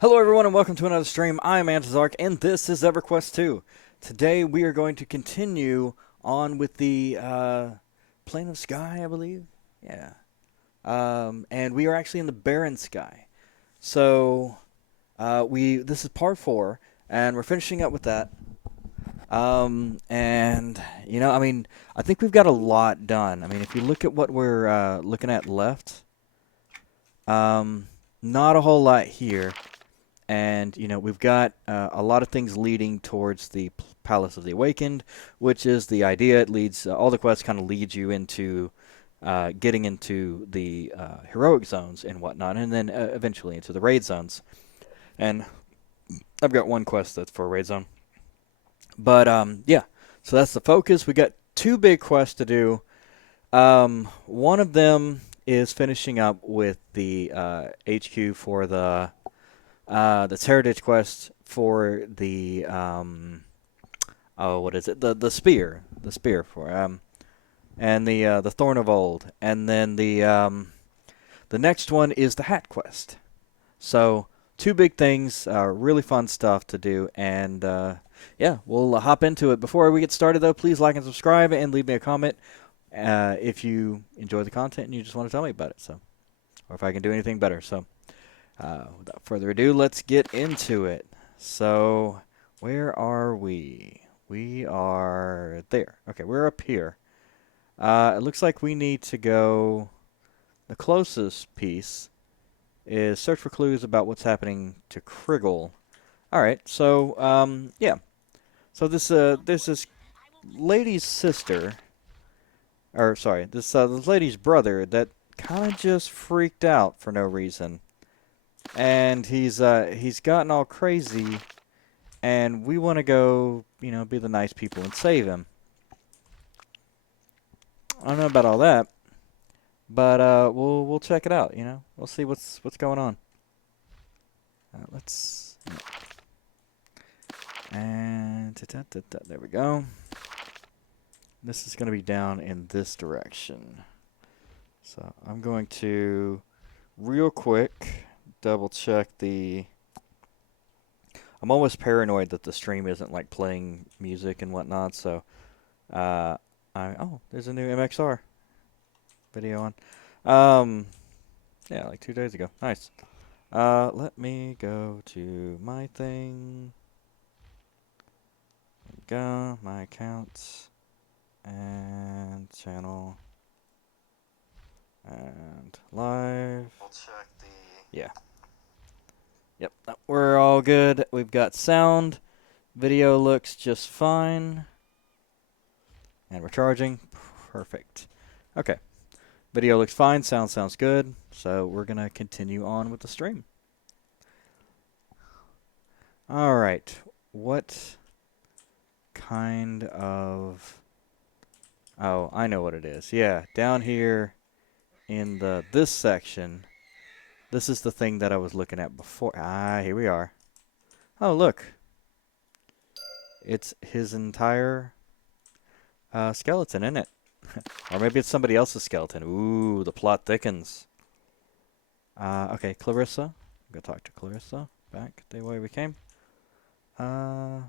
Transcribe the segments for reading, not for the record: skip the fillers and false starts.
Hello everyone and welcome to another stream. I'm Antizark and this is Everquest 2. Today we are going to continue on with the Plane of Sky, I believe. Yeah. And we are actually in the Barren Sky. So this is part 4 and we're finishing up with that. And I think we've got a lot done. I mean, if you look at what we're looking at left, not a whole lot here. And, we've got a lot of things leading towards the Palace of the Awakened, which is the idea. It leads, all the quests kind of lead you into getting into the heroic zones and whatnot, and then eventually into the raid zones. And I've got one quest that's for a raid zone. But, yeah, so that's the focus. We got two big quests to do. One of them is finishing up with the HQ for that's Heritage Quest for the what is it? The spear for and the Thorn of Old, and then the next one is the Hat Quest. So two big things, really fun stuff to do, and yeah, we'll hop into it. Before we get started, though, please like and subscribe and leave me a comment if you enjoy the content and you just want to tell me about it. So, or if I can do anything better. So. Without further ado, let's get into it. So, where are we? We are there. Okay, we're up here. It looks like we need to go. The closest piece is search for clues about what's happening to Kriggle. All right, so yeah. So there's this lady's sister, or sorry, this lady's brother that kind of just freaked out for no reason. And he's gotten all crazy, and we want to go, be the nice people and save him. I don't know about all that, but we'll check it out. We'll see what's going on. Let's and there we go. This is going to be down in this direction, so I'm going to real quick double check the. I'm almost paranoid that the stream isn't like playing music and whatnot, so there's a new MXR video on. Yeah, like 2 days ago. Nice. Let me go to my thing. There we go, my accounts and channel and live. We'll check the. Yeah. Yep, we're all good. We've got sound. Video looks just fine. And we're charging. Perfect. Okay. Video looks fine. Sound sounds good. So we're going to continue on with the stream. All right. What kind of... Oh, I know what it is. Yeah, down here in this section, this is the thing that I was looking at before. Here we are. Oh, look. It's his entire skeleton, isn't it? Or maybe it's somebody else's skeleton. Ooh, the plot thickens. Okay, Clarissa. I'm going to talk to Clarissa back the way we came. Terra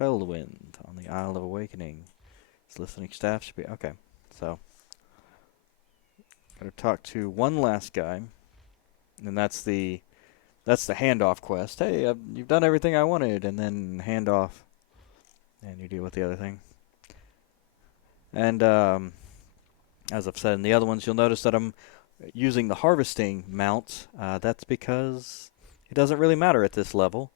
Feldwind on the Isle of Awakening. His listening staff should be... Okay, so... Got to talk to one last guy. And that's the handoff quest. Hey, you've done everything I wanted. And then handoff. And you deal with the other thing. And as I've said in the other ones, you'll notice that I'm using the harvesting mount. That's because it doesn't really matter at this level.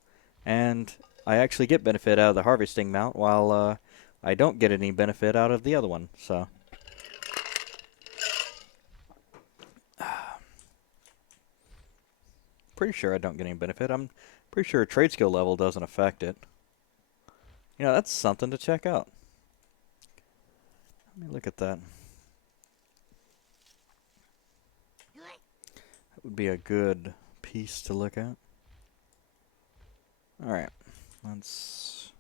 And I actually get benefit out of the harvesting mount, while I don't get any benefit out of the other one. So, pretty sure I don't get any benefit. I'm pretty sure trade skill level doesn't affect it. That's something to check out. Let me look at that. That would be a good piece to look at. Alright. Let's...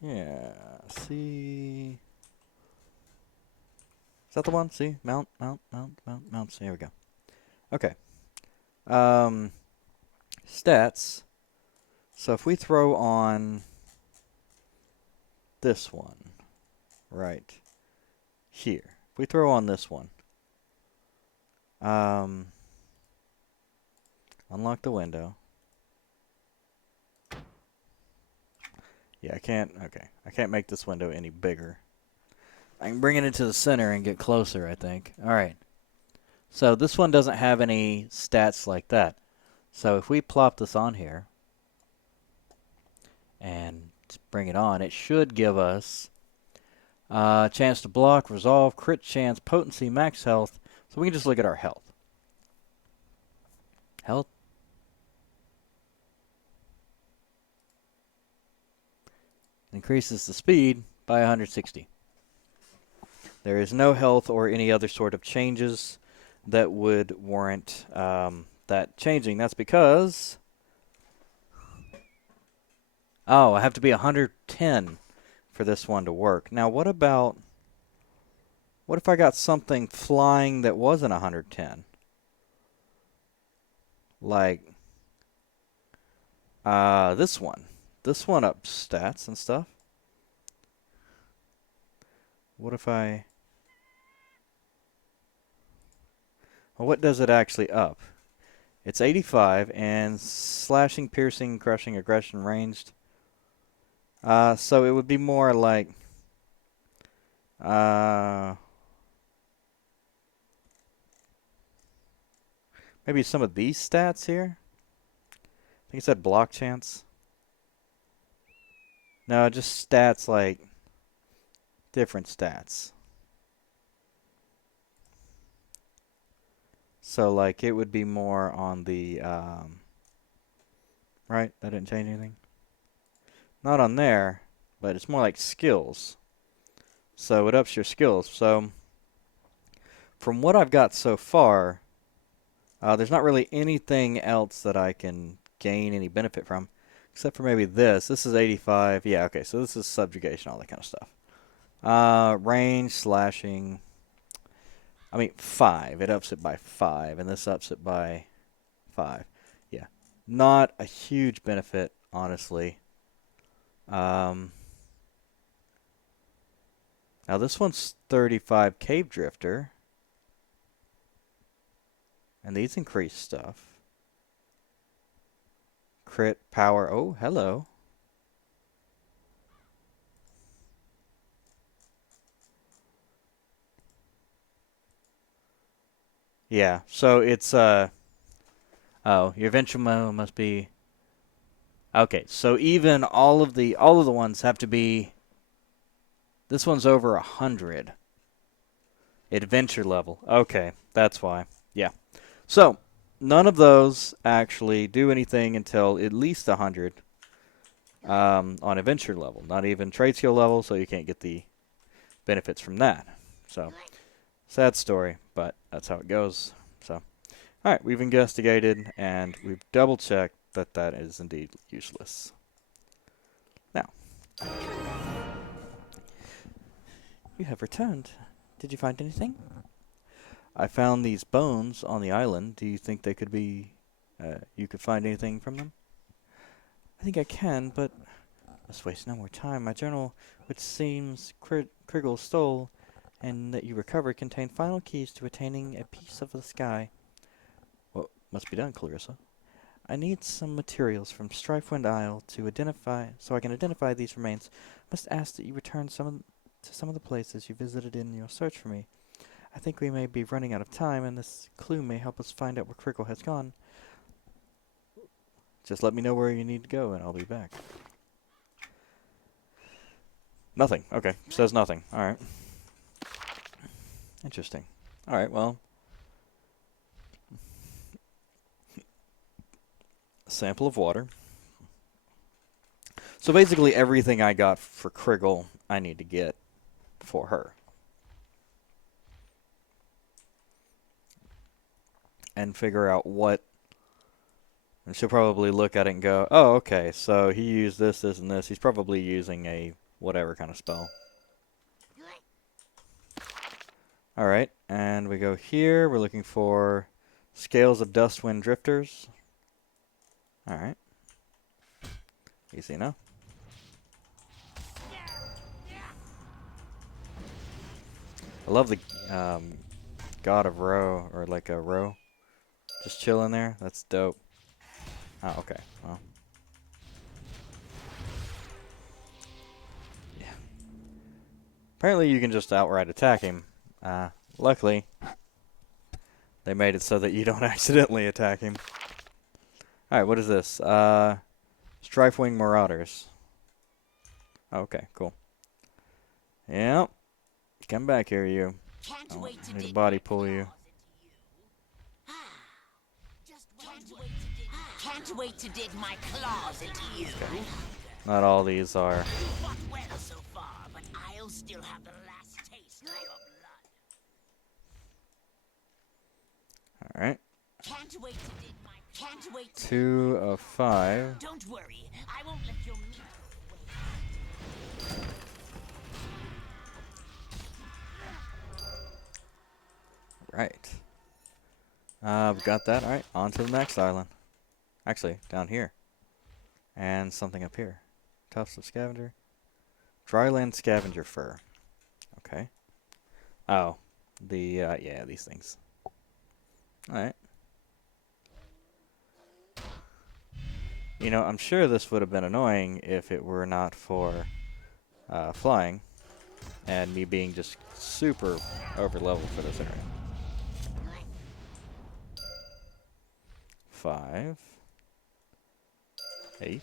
yeah. See... Is that the one? See? Mounts. There we go. Okay. Stats. So if we throw on this one right here, if we throw on this one, unlock the window. Yeah, I can't. Okay, I can't make this window any bigger. I can bring it into the center and get closer, I think. All right. So this one doesn't have any stats like that. So if we plop this on here and bring it on, it should give us chance to block, resolve, crit chance, potency, max health. So we can just look at our health. Health. Increases the speed by 160. There is no health or any other sort of changes that would warrant that changing. That's because... Oh, I have to be 110 for this one to work. Now, what about... What if I got something flying that wasn't 110? Like... this one. This one ups stats and stuff. What if I... Well, what does it actually up? It's 85 and slashing, piercing, crushing, aggression, ranged. So it would be more like... maybe some of these stats here? I think it said block chance. No, just stats like... different stats. So, like, it would be more on the... right? That didn't change anything? Not on there, but it's more like skills. So it ups your skills. So, from what I've got so far... there's not really anything else that I can gain any benefit from, except for maybe this. This is 85. Yeah, okay, so this is subjugation, all that kind of stuff. Range, slashing. I mean, 5. It ups it by 5, and this ups it by 5. Yeah, not a huge benefit, honestly. Now, this one's 35 Cave Drifter. And these increase stuff. Crit, power. Oh, hello. Yeah, so it's, oh, your eventual must be... Okay, so even all of the ones have to be... This one's over 100. Adventure level. Okay, that's why. Yeah. So, none of those actually do anything until at least 100 on adventure level. Not even trade skill level, so you can't get the benefits from that. So, sad story, but that's how it goes. So, alright, we've investigated and we've double checked that that is indeed useless. Now, you have returned. Did you find anything? I found these bones on the island. Do you think they could be... you could find anything from them? I think I can, but... Let's waste no more time. My journal, which seems Kriggle stole, and that you recovered, contained final keys to attaining a piece of the sky. What must be done, Clarissa? I need some materials from Strifewind Isle to identify... So I can identify these remains. Must ask that you return to some of the places you visited in your search for me. I think we may be running out of time, and this clue may help us find out where Kriggle has gone. Just let me know where you need to go, and I'll be back. Nothing. Okay. Says nothing. Alright. Interesting. Alright, well. Sample of water. So basically everything I got for Kriggle, I need to get for her. And figure out what... And she'll probably look at it and go, oh, okay, so he used this, this, and this. He's probably using a whatever kind of spell. Alright, and we go here. We're looking for Scales of Dustwind Drifters. Alright. Easy enough. I love the God of Row, or like a row. Just chilling there. That's dope. Oh, okay. Well. Yeah. Apparently you can just outright attack him. Luckily, they made it so that you don't accidentally attack him. Alright, what is this? Strifewing Marauders. Oh, okay, cool. Yep. Come back here, you. Oh, I need to body pull you. Can't wait to dig my claws into you. Okay. Not all these are. Fought well so far, but I'll still have the last taste of your blood. Alright. Can't wait to dig my. Can't wait. 2 of 5. Don't worry, I won't let your meat go away. Right. We've got that. Alright, on to the next island. Actually, down here. And something up here. Tufts of Scavenger. Dryland Scavenger Fur. Okay. Oh. Yeah, these things. Alright. You know, I'm sure this would have been annoying if it were not for flying. And me being just super over level for this area. 5. 8.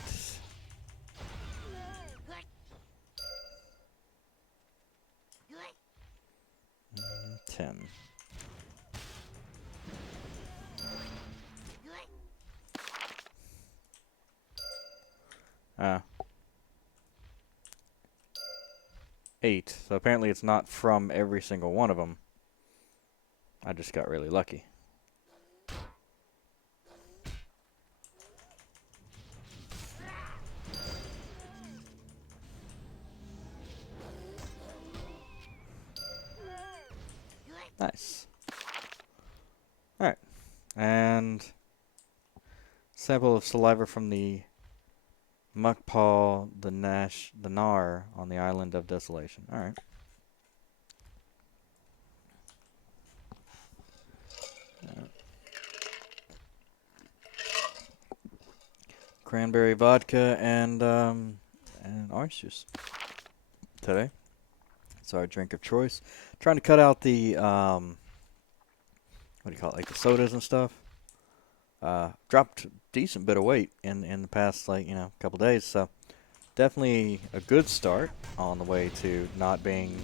10. Ah. 8. So apparently it's not from every single one of them. I just got really lucky. Nice. Alright. And sample of saliva from the Muckpaw, the Nar on the Island of Desolation. Alright. Cranberry vodka and orange juice today. It's our drink of choice. Trying to cut out the what do you call it, like the sodas and stuff. Dropped a decent bit of weight in the past, like, couple days, so definitely a good start on the way to not being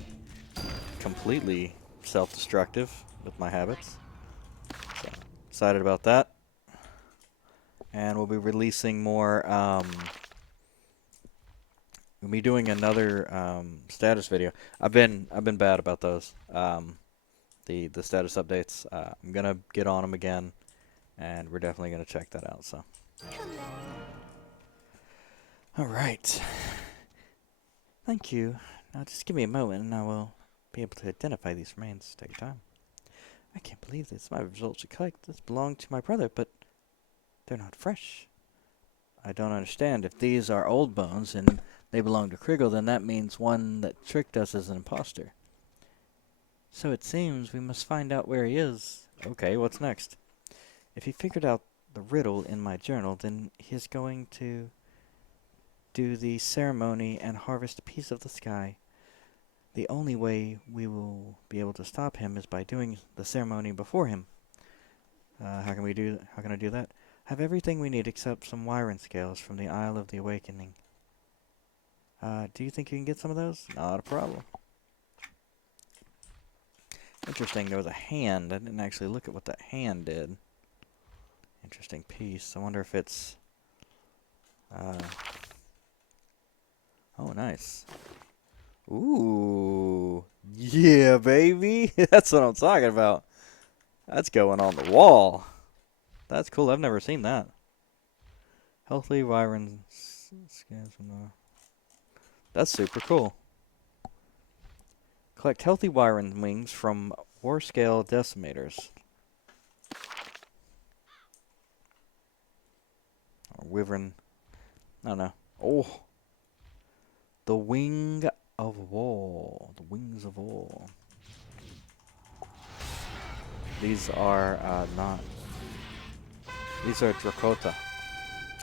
completely self-destructive with my habits. So excited about that. And we'll be releasing more we'll be doing another status video. I've been bad about those. The status updates. I'm gonna get on them again, and we're definitely gonna check that out. So, all right. Thank you. Now just give me a moment, and I will be able to identify these remains. Take your time. I can't believe this. My results to collect this belong to my brother, but they're not fresh. I don't understand. If these are old bones and they belong to Kriggle, then that means one that tricked us is an imposter. So it seems we must find out where he is. Okay, what's next? If he figured out the riddle in my journal, then he's going to do the ceremony and harvest a piece of the sky. The only way we will be able to stop him is by doing the ceremony before him. How can I do that? Have everything we need except some Wyron scales from the Isle of the Awakening. Do you think you can get some of those? Not a problem. Interesting, there was a hand. I didn't actually look at what that hand did. Interesting piece. I wonder if it's... oh, nice. Ooh. Yeah, baby. That's what I'm talking about. That's going on the wall. That's cool. I've never seen that. Healthy Wyron scans from the... That's super cool. Collect healthy Wyron wings from War Scale Decimators. Or wyvern. I don't know. Oh, the wing of war. The wings of war. These are not. These are Drakota.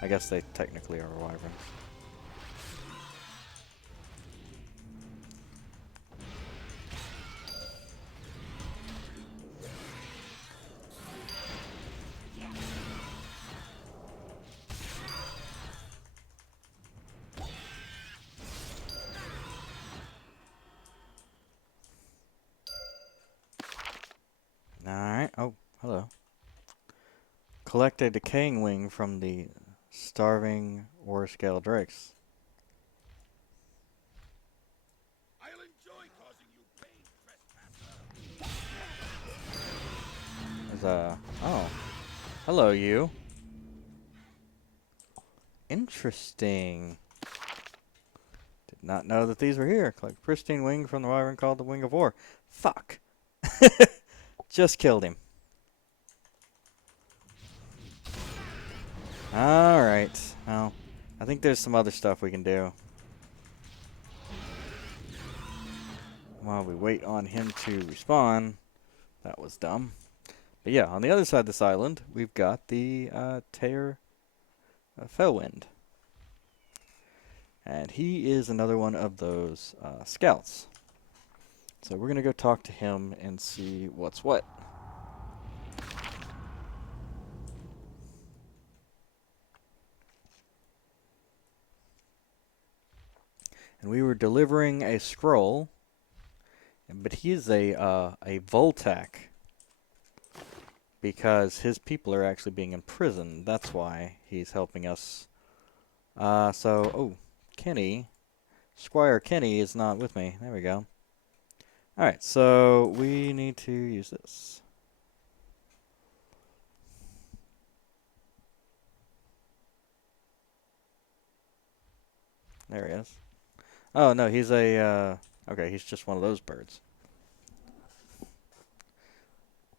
I guess they technically are wyverns. Alright. Oh, hello. Collect a decaying wing from the starving ore scale drakes. I'll enjoy causing you pain, trespasser. There's oh. Hello, you. Interesting. Did not know that these were here. Collect pristine wing from the wyvern called the Wing of War. Fuck. Just killed him. Alright. Well, I think there's some other stuff we can do. While we wait on him to respawn. That was dumb. But yeah, on the other side of this island, we've got the Tear Fellwind. And he is another one of those scouts. So we're going to go talk to him and see what's what. And we were delivering a scroll, but he's a Voltac because his people are actually being imprisoned. That's why he's helping us. Oh, Kenny, Squire Kenny is not with me. There we go. All right, so we need to use this. There he is. Oh no, he's a okay. He's just one of those birds.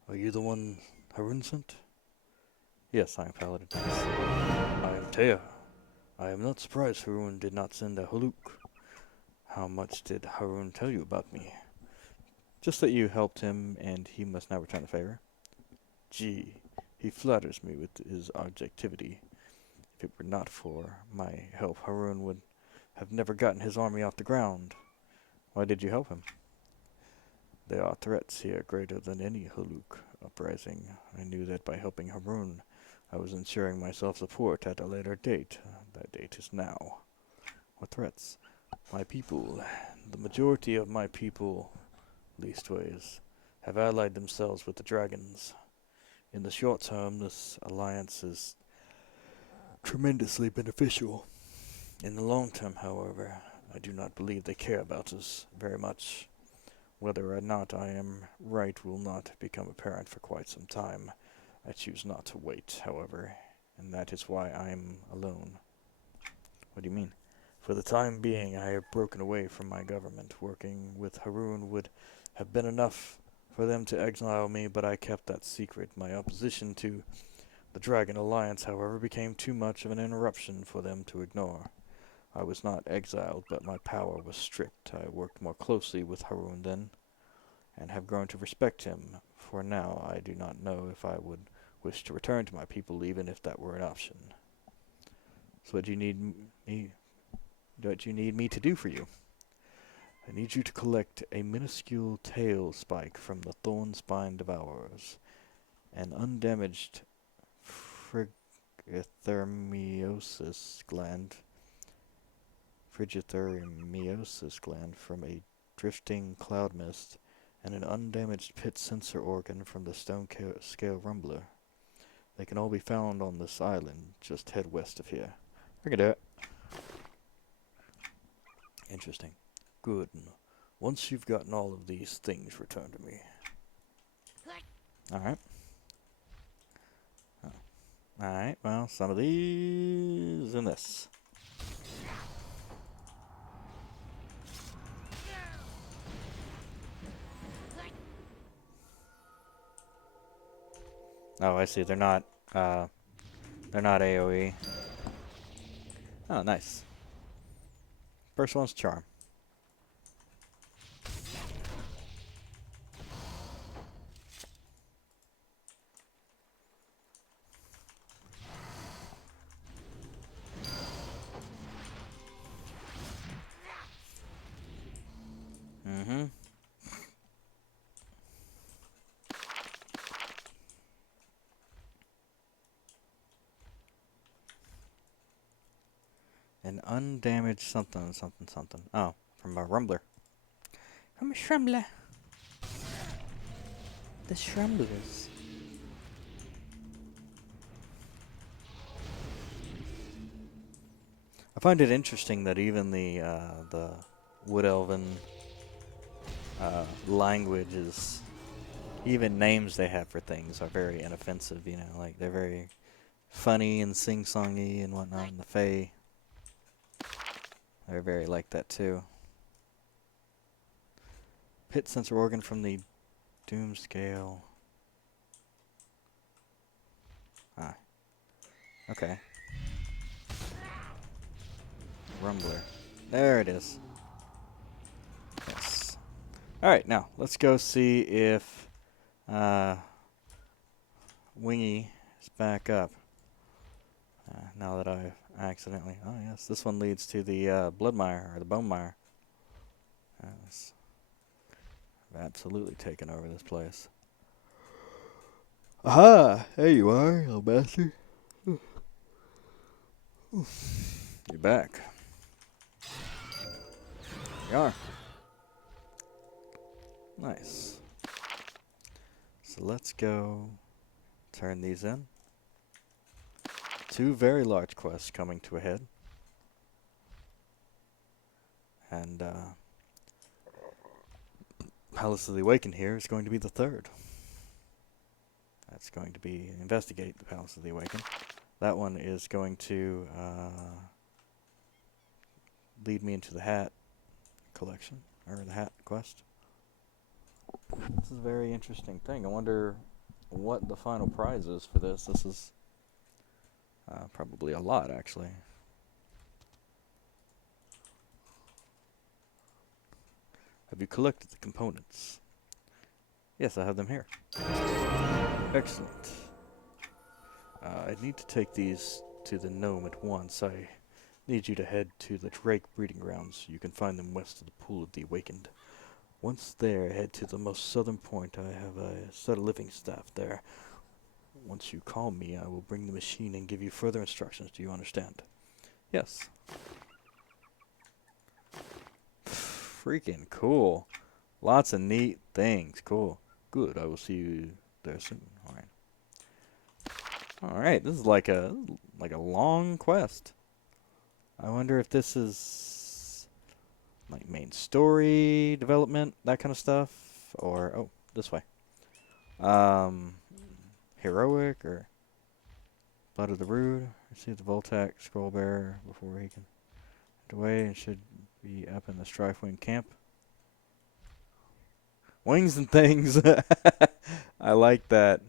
Are you the one Harun sent? Yes, I am Paladin. I am Taya. I am not surprised Harun did not send a Haluk. How much did Harun tell you about me? Just that you helped him, and he must now return the favor. Gee, he flatters me with his objectivity. If it were not for my help, Harun would have never gotten his army off the ground. Why did you help him? There are threats here greater than any Haluk uprising. I knew that by helping Harun, I was ensuring myself support at a later date. That date is now. What threats? My people. The majority of my people, leastways, have allied themselves with the dragons. In the short term, this alliance is tremendously beneficial. In the long term, however, I do not believe they care about us very much. Whether or not I am right will not become apparent for quite some time. I choose not to wait, however, and that is why I am alone. What do you mean? For the time being, I have broken away from my government. Working with Harun would have been enough for them to exile me, but I kept that secret. My opposition to the Dragon Alliance, however, became too much of an interruption for them to ignore. I was not exiled, but my power was stripped. I worked more closely with Harun then, and have grown to respect him. For now, I do not know if I would wish to return to my people, even if that were an option. So what do you need me? What do you need me to do for you? I need you to collect a minuscule tail spike from the thorn spine devourers, an undamaged frigithermiosis gland from a drifting cloud mist, and an undamaged pit sensor organ from the stone scale rumbler. They can all be found on this island. Just head west of here. I can do it. Interesting. Good. Once you've gotten all of these things, return to me. Alright. Alright, well, some of these and this. Oh, I see. They're not AoE. Oh, nice. First one's charm. Mm-hmm. An undamaged something, something, something. Oh, from a rumbler. From a shrumbler. The shrumblers. I find it interesting that even the Wood Elven languages, even names they have for things are very inoffensive. You know, like they're very funny and sing-songy and whatnot. And the Fae, they're very like that too. Pit sensor organ from the Doom scale. Ah, okay. Rumbler. There it is. Yes. Alright, now let's go see if Wingy is back up. Now that I've accidentally... Oh, yes, this one leads to the Blood Mire, or the Bone Mire. Yes. I've absolutely taken over this place. Aha! There you are, little bastard. You're back. You are. Nice. So let's go turn these in. 2 very large quests coming to a head. And Palace of the Awakened here is going to be the 3rd. That's going to be investigate the Palace of the Awakened. That one is going to lead me into the hat collection, or the hat quest. This is a very interesting thing. I wonder what the final prize is for this. This is probably a lot, actually. Have you collected the components? Yes, I have them here. Excellent. I need to take these to the gnome at once. I need you to head to the Drake breeding grounds. You can find them west of the Pool of the Awakened. Once there, head to the most southern point. I have a set of living staff there. Once you call me, I will bring the machine and give you further instructions. Do you understand? Yes. Freaking cool. Lots of neat things. Cool. Good. I will see you there soon. Alright. Alright, this is like a long quest. I wonder if this is like main story development, that kind of stuff, or oh, this way. Heroic or Blood of the Rood. Receive the Voltac scroll bearer before he can get away and should be up in the Strifewing camp. Wings and things. I like that.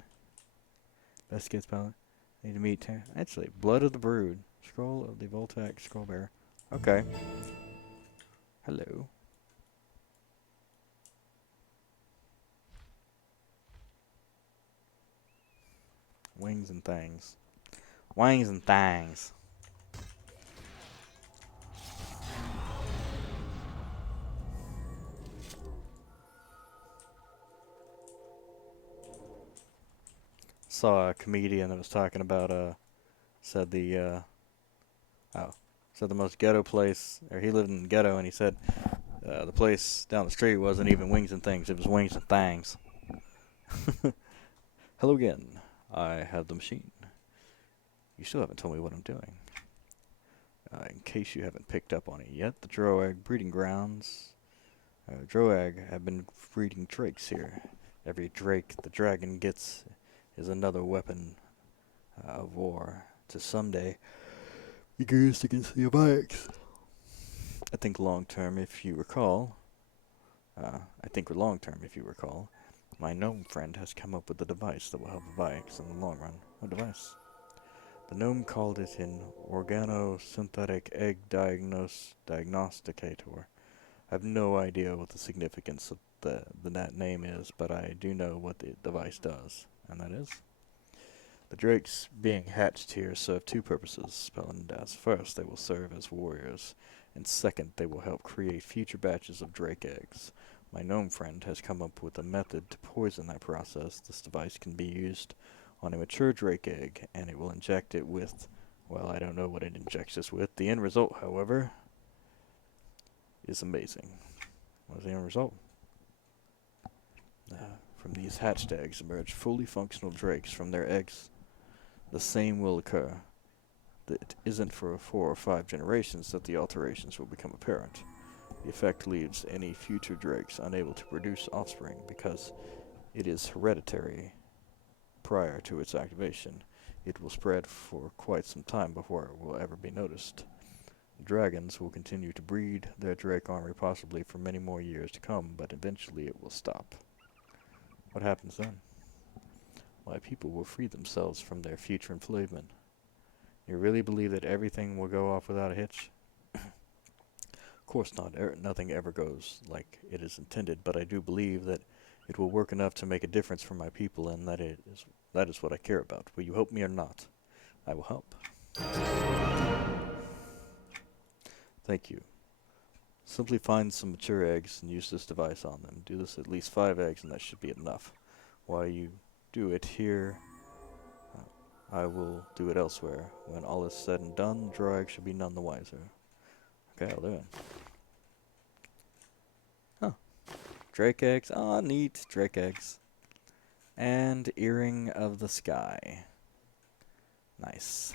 Best gets palette. Need to meet. Actually, Blood of the Brood. Scroll of the Voltac scroll bearer. Okay. Hello. Wings and things. Wings and things. Saw a comedian that was talking about said the said the most ghetto place, or he lived in the ghetto, and he said the place down the street wasn't even Wings and Things, it was Wings and Things. Hello again. I have the machine. You still haven't told me what I'm doing. In case you haven't picked up on it yet, the Droag breeding grounds. Droag have been breeding drakes here. Every drake the dragon gets is another weapon of war to someday be used against the Avix. I think long term, if you recall, my gnome friend has come up with a device that will help Avix in the long run. What device? The gnome called it an organosynthetic egg diagnosticator. I have no idea what the significance of that name is, but I do know what the device does, and that is the drakes being hatched here serve two purposes, Pelindas. First, they will serve as warriors, and second, they will help create future batches of drake eggs. My gnome friend has come up with a method to poison that process. This device can be used on a mature drake egg, and it will inject it with, well, I don't know what it injects us with. The end result, however, is amazing. What is the end result? From these hatched eggs emerge fully functional drakes from their eggs. The same will occur. It isn't for 4 or 5 generations that the alterations will become apparent. The effect leaves any future drakes unable to produce offspring because it is hereditary prior to its activation. It will spread for quite some time before it will ever be noticed. The dragons will continue to breed their drake army possibly for many more years to come, but eventually it will stop. What happens then? Why, people will free themselves from their future enslavement. You really believe that everything will go off without a hitch? Of course not. Nothing ever goes like it is intended, but I do believe that it will work enough to make a difference for my people, and that is what I care about. Will you help me or not? I will help. Thank you. Simply find some mature eggs and use this device on them. Do this at least 5 eggs, and that should be enough. While you do it here, I will do it elsewhere. When all is said and done, the draw egg should be none the wiser. Okay, I'll do it. Huh. Drake eggs. Ah, neat. Drake eggs. And Earring of the Sky. Nice.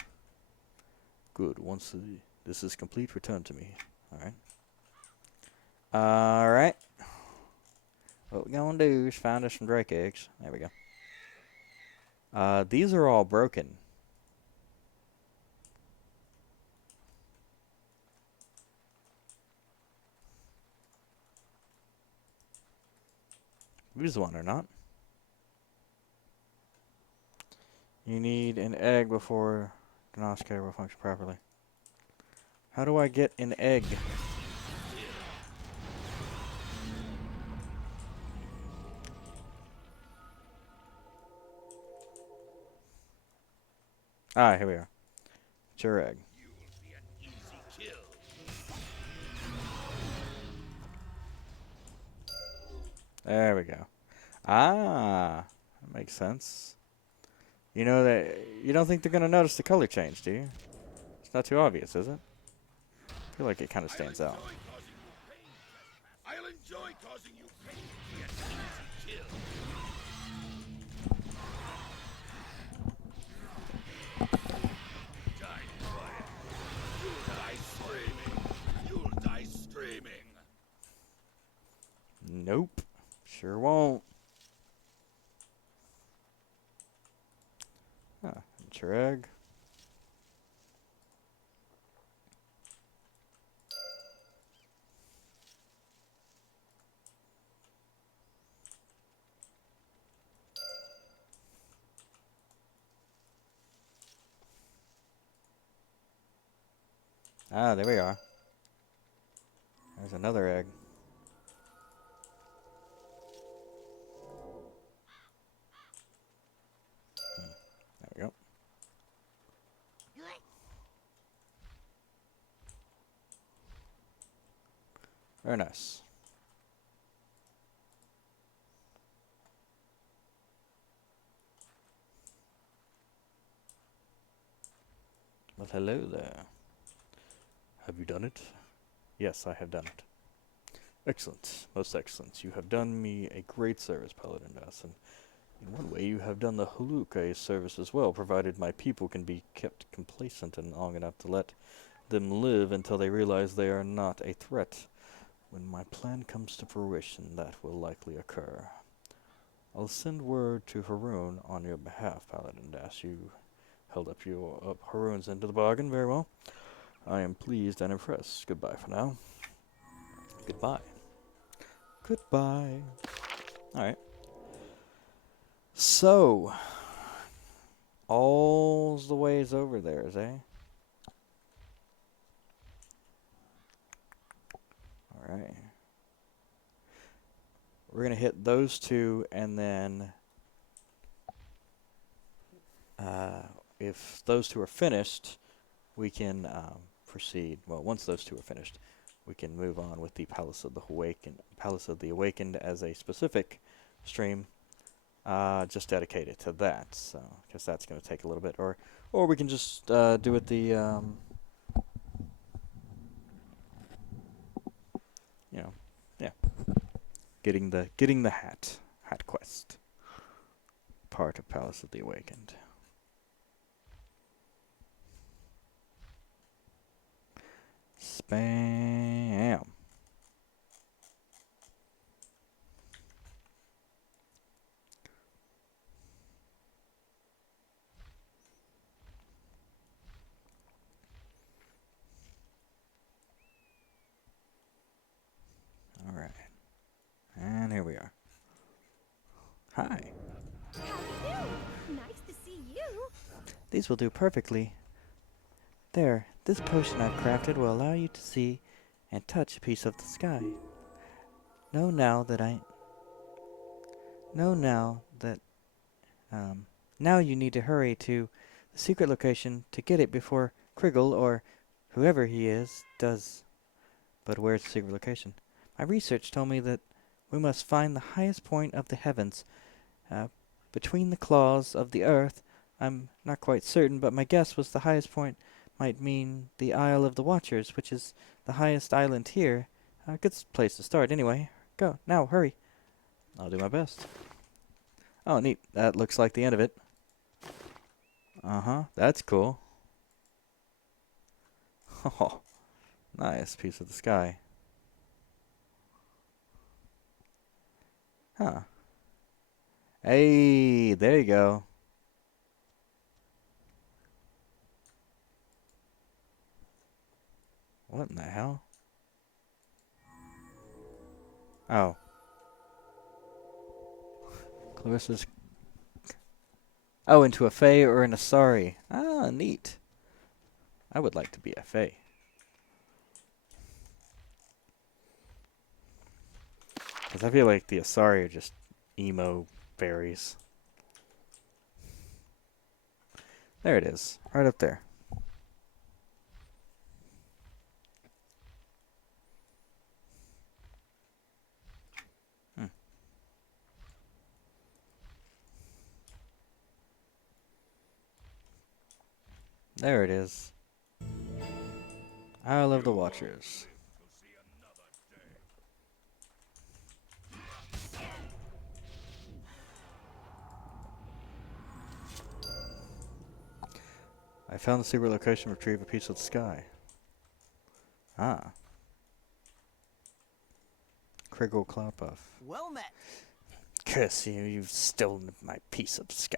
Good. Once this is complete, return to me. Alright. Alright. What we're gonna do is find us some Drake eggs. There we go. These are all broken. These one or not. You need an egg before Gnosticator will function properly. How do I get an egg? Ah, here we are. Mature egg. You'll be an easy kill. There we go. Ah, that makes sense. You know that you don't think they're gonna notice the color change, do you? It's not too obvious, is it? I feel like it kind of stands out. I'll enjoy causing you pain. Be an easy kill. Die quiet. You'll die screaming. You'll die screaming. Nope. Sure won't. Ah, mature egg. Ah, there we are. There's another egg. There we go. Very nice. Well, hello there. Have you done it? Yes, I have done it. Excellent. Most excellent. You have done me a great service, Paladin Das, and in one way you have done the Haluk a service as well, provided my people can be kept complacent and long enough to let them live until they realize they are not a threat. When my plan comes to fruition, that will likely occur. I'll send word to Haroon on your behalf, Paladin Das. You held up Haroon's end of the bargain very well. I am pleased and impressed. Goodbye for now. Goodbye. Goodbye. Alright. So, all the ways over there, eh? All right. We're gonna hit those two, and then if those two are finished, we can proceed. Well, once those two are finished, we can move on with the Palace of the Awakened as a specific stream, just dedicated to that. So, because that's going to take a little bit, or we can just do it the you know, yeah, getting the hat quest part of Palace of the Awakened. Spam. All right. And here we are. Hi. How do? Nice to see you. These will do perfectly. There, this potion I've crafted will allow you to see and touch a piece of the sky. Know now that I... Know now that... Now you need to hurry to the secret location to get it before Kriggle, or whoever he is, does. But where's the secret location? My research told me that we must find the highest point of the heavens, between the claws of the earth. I'm not quite certain, but my guess was the highest point might mean the Isle of the Watchers, which is the highest island here. A good place to start, anyway. Go, now, hurry. I'll do my best. Oh, neat. That looks like the end of it. Uh-huh, that's cool. Oh, nice piece of the sky. Huh. Hey, there you go. What in the hell? Oh. Clarissa's... Oh, into a Fae or an Asari. Ah, neat. I would like to be a Fae. Because I feel like the Asari are just emo fairies. There it is. Right up there. Hmm. There it is. Isle of the Watchers. To see another day. I found the secret location, retrieve a piece of the sky. Ah. Kriggle Cloudpuff. Well met. Curse you, you've stolen my piece of the sky.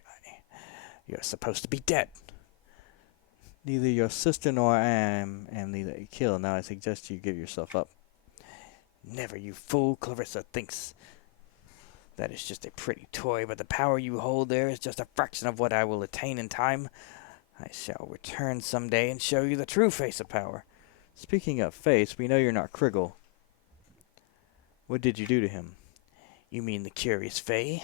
You're supposed to be dead. Neither your sister nor I am neither you kill. Now I suggest you give yourself up. Never, you fool. Clarissa thinks that is just a pretty toy, but the power you hold there is just a fraction of what I will attain in time. I shall return someday and show you the true face of power. Speaking of face, we know you're not Kriggle. What did you do to him? You mean the curious Fae?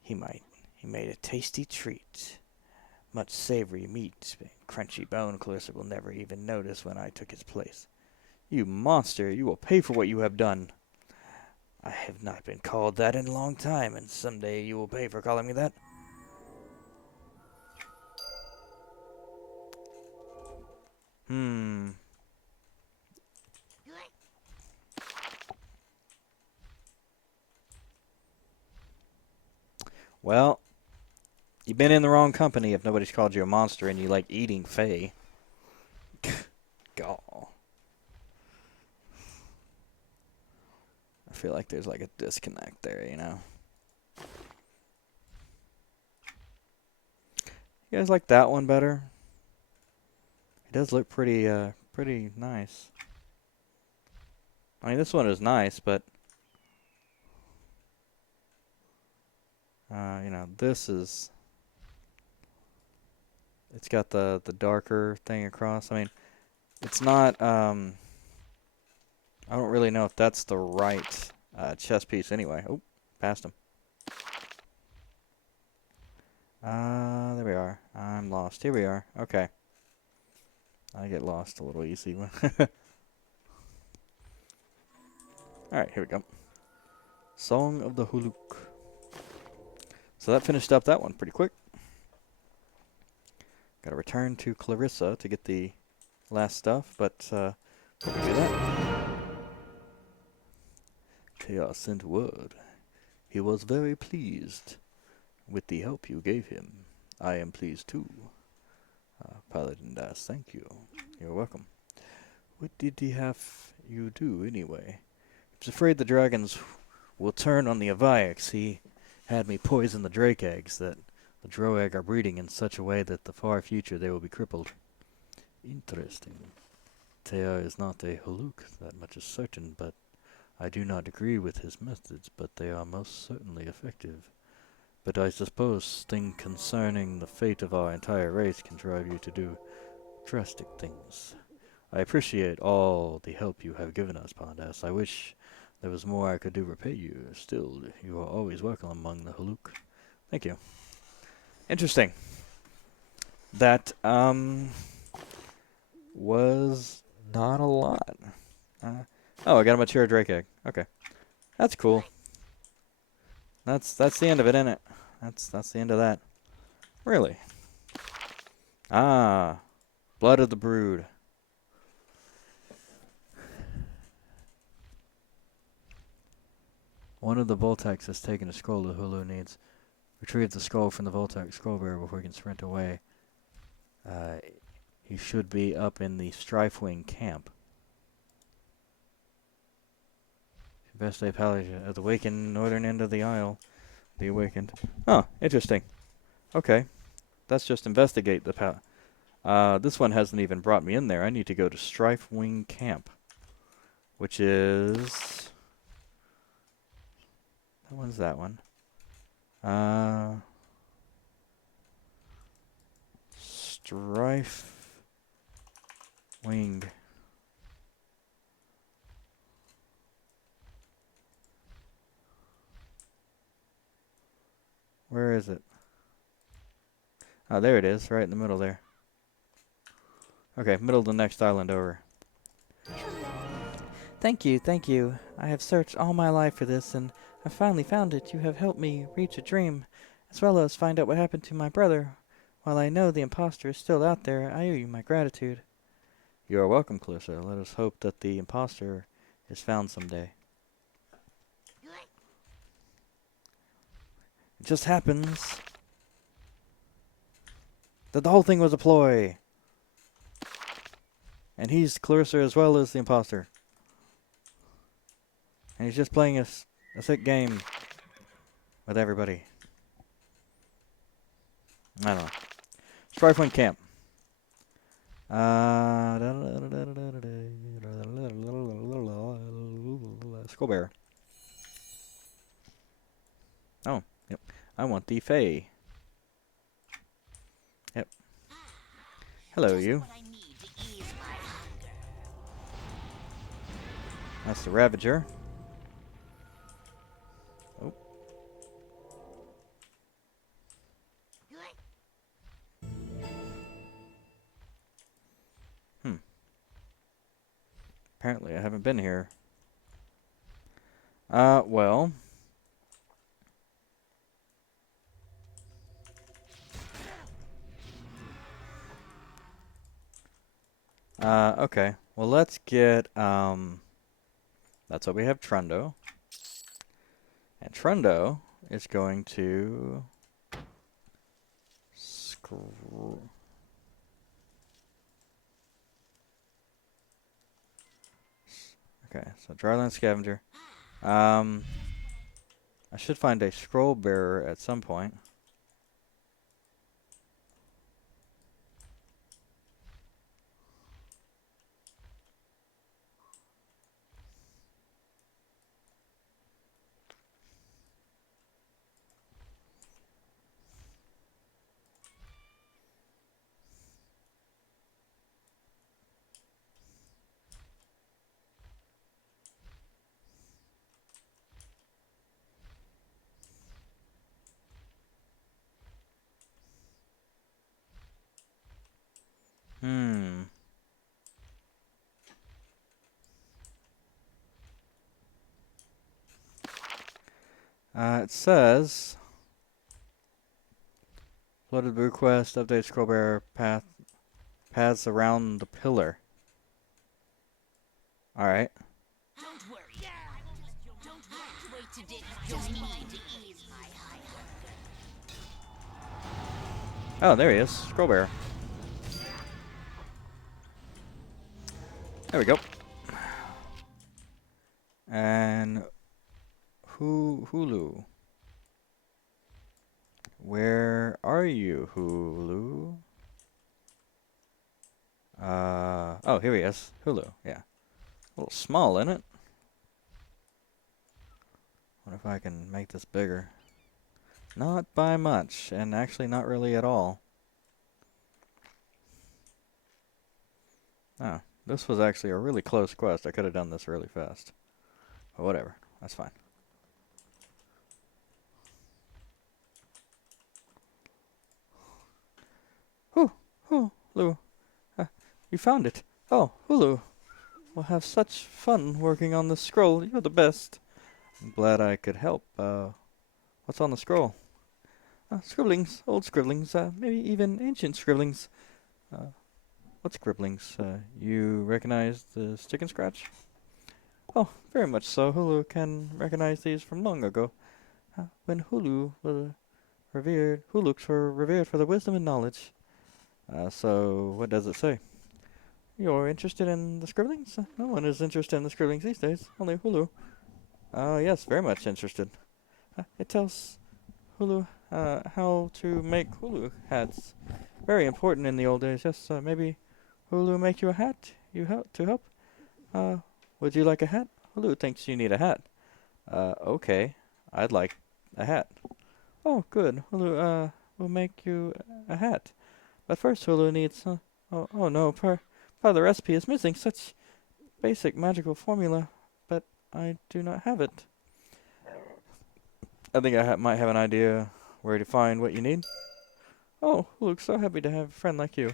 He made a tasty treat. Much savory meat, crunchy bone Clarissa will never even notice when I took his place. You monster, you will pay for what you have done. I have not been called that in a long time, and someday you will pay for calling me that. Well, you've been in the wrong company if nobody's called you a monster and you like eating Fae. Gall. I feel like there's like a disconnect there, you know? You guys like that one better? It does look pretty nice. I mean, this one is nice, but you know, this is It's got the darker thing across. I mean, it's not. I don't really know if that's the right chess piece anyway. Oh, passed him. There we are. I'm lost. Here we are. Okay. I get lost a little easy. Alright, here we go. Song of the Huluk. So that finished up that one pretty quick. Gotta return to Clarissa to get the last stuff, but before we do that, Chaos sent word. He was very pleased with the help you gave him. I am pleased too. Paladin Das, thank you. You're welcome. What did he have you do anyway? He's afraid the dragons will turn on the Aviax. He had me poison the drake eggs that the Droeg are breeding in such a way that the far future they will be crippled. Interesting. Thea is not a Haluk, that much is certain, but I do not agree with his methods, but they are most certainly effective. But I suppose things concerning the fate of our entire race can drive you to do drastic things. I appreciate all the help you have given us, Pandas. I wish there was more I could do to repay you. Still, you are always welcome among the Haluk. Thank you. Interesting. That, was not a lot. Oh, I got a mature drake egg. Okay. That's cool. That's the end of it, isn't it? That's the end of that. Really? Ah. Blood of the Brood. One of the Voltax has taken a scroll that Hulu needs. Retrieve the scroll from the Voltax scrollbearer before he can sprint away. He should be up in the Strifewing camp. Best day Palace at the awakened northern end of the Isle. The Awakened. Oh, interesting. Okay. Let's just investigate the this one hasn't even brought me in there. I need to go to Strifewing Camp. Which is... That one's that one. Strife Wing. Where is it? Oh, there it is, right in the middle there. Okay, middle of the next island over. Thank you, thank you. I have searched all my life for this, and I finally found it. You have helped me reach a dream, as well as find out what happened to my brother. While I know the impostor is still out there, I owe you my gratitude. You are welcome, Clarissa. Let us hope that the impostor is found someday. It just happens that the whole thing was a ploy. And he's Clarissa as well as the imposter. And he's just playing a sick game with everybody. I don't know. Strifewing Camp. Skullbearer. Oh, yep. I want the Fae. Yep. Hello, Just you. what I need to ease my hunger. That's the Ravager. Oh. Apparently I haven't been here. Well. Okay. Well, let's get, that's what we have, Trundo. And Trundo is going to... Okay, so Dryland Scavenger. I should find a scroll bearer at some point. It says flooded request update scroll bearer paths around the pillar. All right. Don't worry. I will just don't wait to dig. Just need to ease my hunger. Oh, there he is. Scroll bearer. There we go. And Hulu. Where are you, Hulu? Oh, here he is. Hulu, yeah. A little small, isn't it? What if I can make this bigger? Not by much, and actually not really at all. Oh, this was actually a really close quest. I could have done this really fast. But whatever, that's fine. Hulu. You found it. Oh, Hulu. We'll have such fun working on the scroll. You're the best. I'm glad I could help. What's on the scroll? Scribblings, old scribblings, maybe even ancient scribblings. What scribblings? You recognize the stick and scratch? Oh, very much so. Hulu can recognize these from long ago. When Hulu was revered, Huluks were revered for their wisdom and knowledge. So, what does it say? You're interested in the scribblings? No one is interested in the scribblings these days. Only Hulu. Yes, very much interested. It tells Hulu how to make Hulu hats. Very important in the old days. Yes, maybe Hulu make you a hat. You help to help. Would you like a hat? Hulu thinks you need a hat. Okay. I'd like a hat. Oh, good. Hulu will make you a hat. But first, Hulu needs. Oh no, part of the recipe is missing. Such basic magical formula, but I do not have it. I think I might have an idea where to find what you need. Oh, Luke, so happy to have a friend like you.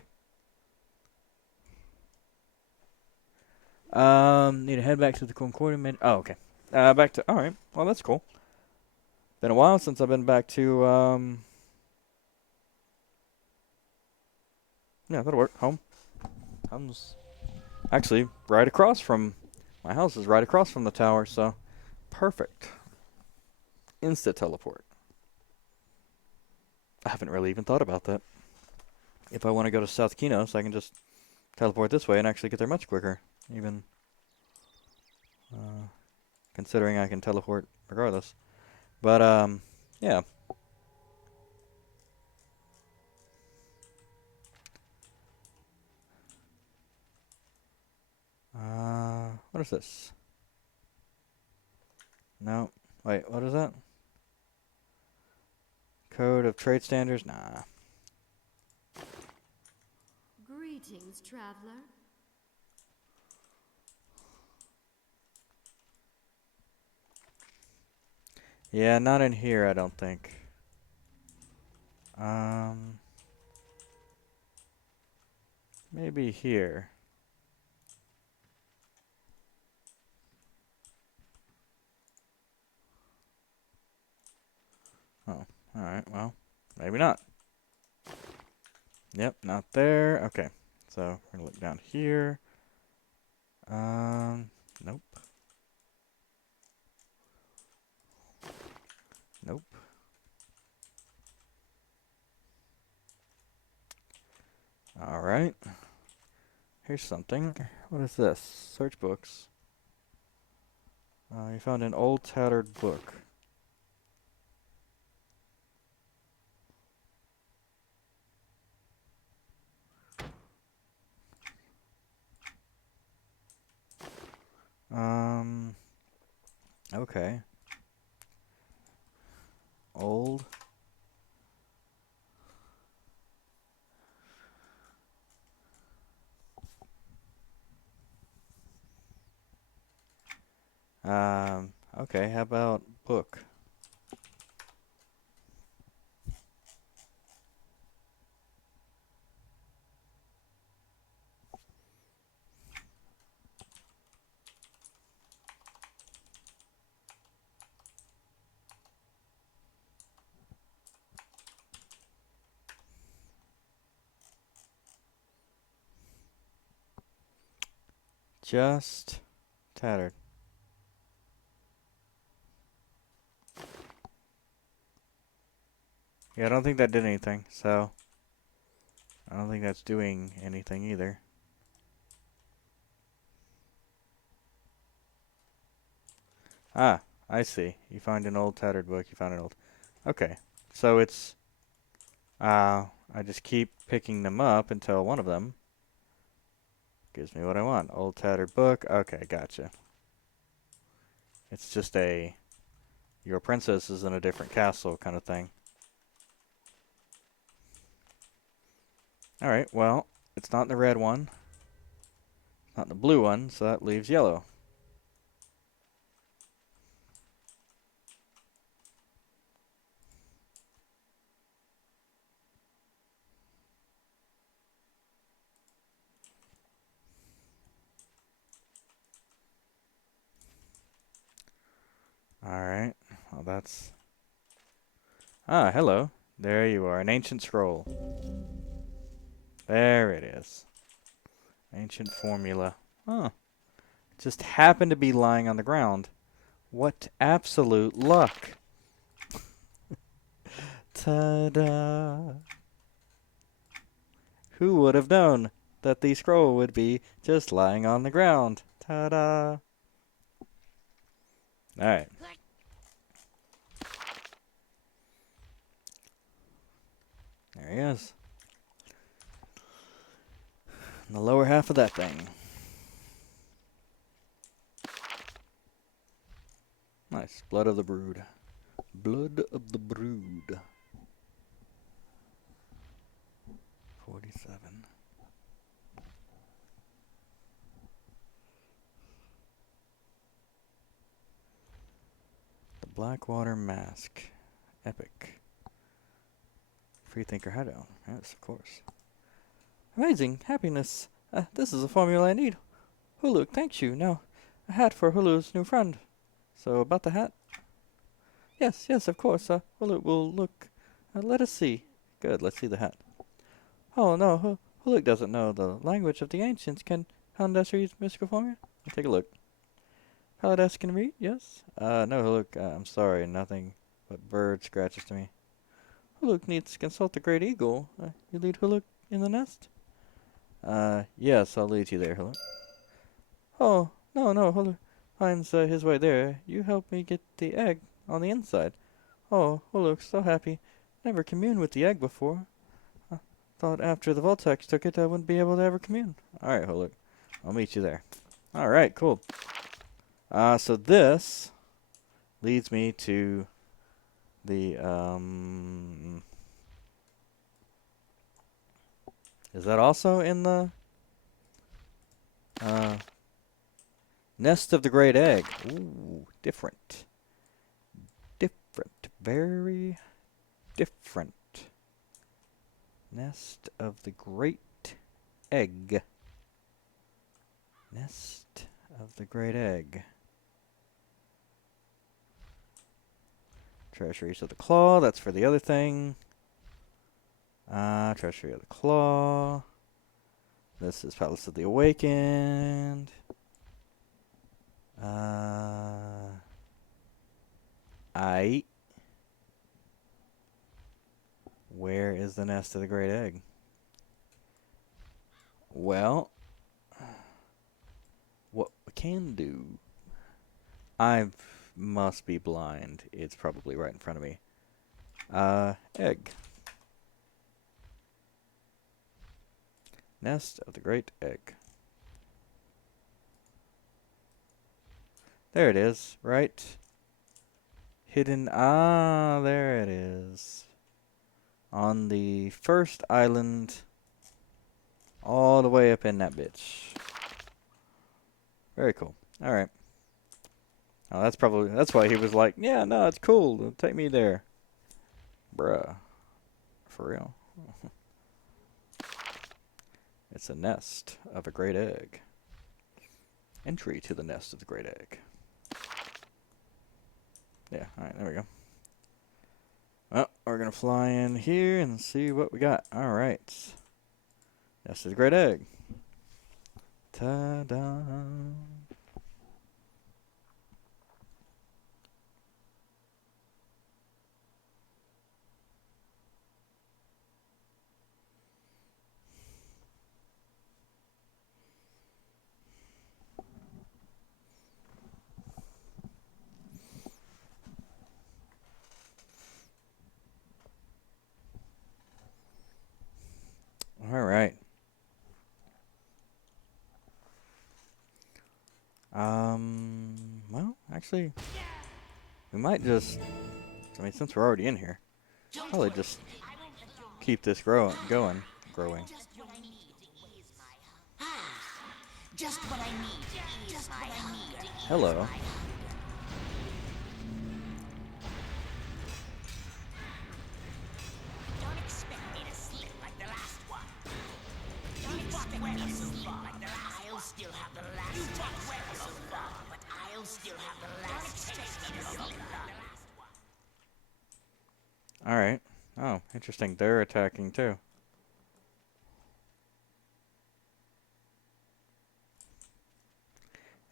Need to head back to the Concordia. Oh, okay. Back to. All right. Well, that's cool. Been a while since I've been back to. Yeah, that'll work. Home. Home's actually right across from. My house is right across from the tower, so perfect. Insta teleport. I haven't really even thought about that. If I want to go to South Kinos, I can just teleport this way and actually get there much quicker. Even considering I can teleport regardless. But, yeah. What is this? No. Wait, what is that? Code of Trade Standards? Nah. Greetings, traveler. Yeah, not in here, I don't think. Maybe here. Oh, alright, well, maybe not. Yep, not there. Okay, so we're gonna look down here. Nope. Nope. Alright. Here's something. What is this? Search books. You found an old tattered book. Okay. Old. Okay, how about book? Just tattered. Yeah, I don't think that did anything, so I don't think that's doing anything either. Ah, I see. You find an old tattered book, you found an old... Okay, so it's... I just keep picking them up until one of them gives me what I want. Old tattered book. Okay, gotcha. It's just a... Your princess is in a different castle kind of thing. Alright, well, it's not in the red one. Not in the blue one, so that leaves yellow. Alright, well that's... Ah, hello. There you are, an ancient scroll. There it is. Ancient formula. Huh. Just happened to be lying on the ground. What absolute luck. Ta-da. Who would have known that the scroll would be just lying on the ground? Ta-da. Alright. There he is. In the lower half of that thing. Nice. Blood of the brood. Blood of the brood. 47. The Blackwater Mask. Epic. Freethinker Hideout. Yes, of course. Amazing. Happiness. This is a formula I need. Hulu, thanks you. Now, a hat for Hulu's new friend. So, about the hat? Yes, yes, of course. Hulu will look. Let us see. Good, let's see the hat. Oh, no, Huluk doesn't know the language of the ancients. Can Paladess read mystical formula? Take a look. Paladess can read? Yes? No, Huluk, I'm sorry. Nothing but bird scratches to me. Huluk needs to consult the great eagle. You lead Huluk in the nest? Yes, I'll lead you there, Huluk. Oh, no, Huluk finds his way there. You help me get the egg on the inside. Oh, Huluk, so happy. Never communed with the egg before. Thought after the Voltex took it, I wouldn't be able to ever commune. Alright, Huluk. I'll meet you there. Alright, cool. So this leads me to the, is that also in the, Nest of the Great Egg? Ooh, different. Different. Very different. Nest of the Great Egg. Nest of the Great Egg. Treasuries of the Claw, that's for the other thing. Treasury of the Claw. This is Palace of the Awakened. Where is the Nest of the Great Egg? Well, what we can do... I must be blind. It's probably right in front of me. Egg. Nest of the Great Egg. There it is, right? Hidden, there it is. On the first island, all the way up in that bitch. Very cool. Alright. Oh, that's why he was like, yeah, no, it's cool. Take me there. Bruh. For real. It's a nest of a great egg. Entry to the nest of the great egg. Yeah, alright, there we go. Well, we're going to fly in here and see what we got. Alright. Nest of the great egg. Ta-da. All right. Well, actually, we might just, I mean, since we're already in here, probably just keep this growing. Just what I need to ease my hunger. Hello. Don't expect me to slip like the last one. Don't expect me to slip like the last one. I'll still have the last taste of your blood, but I'll still have the last taste of your blood. All right. Oh, interesting. They're attacking too.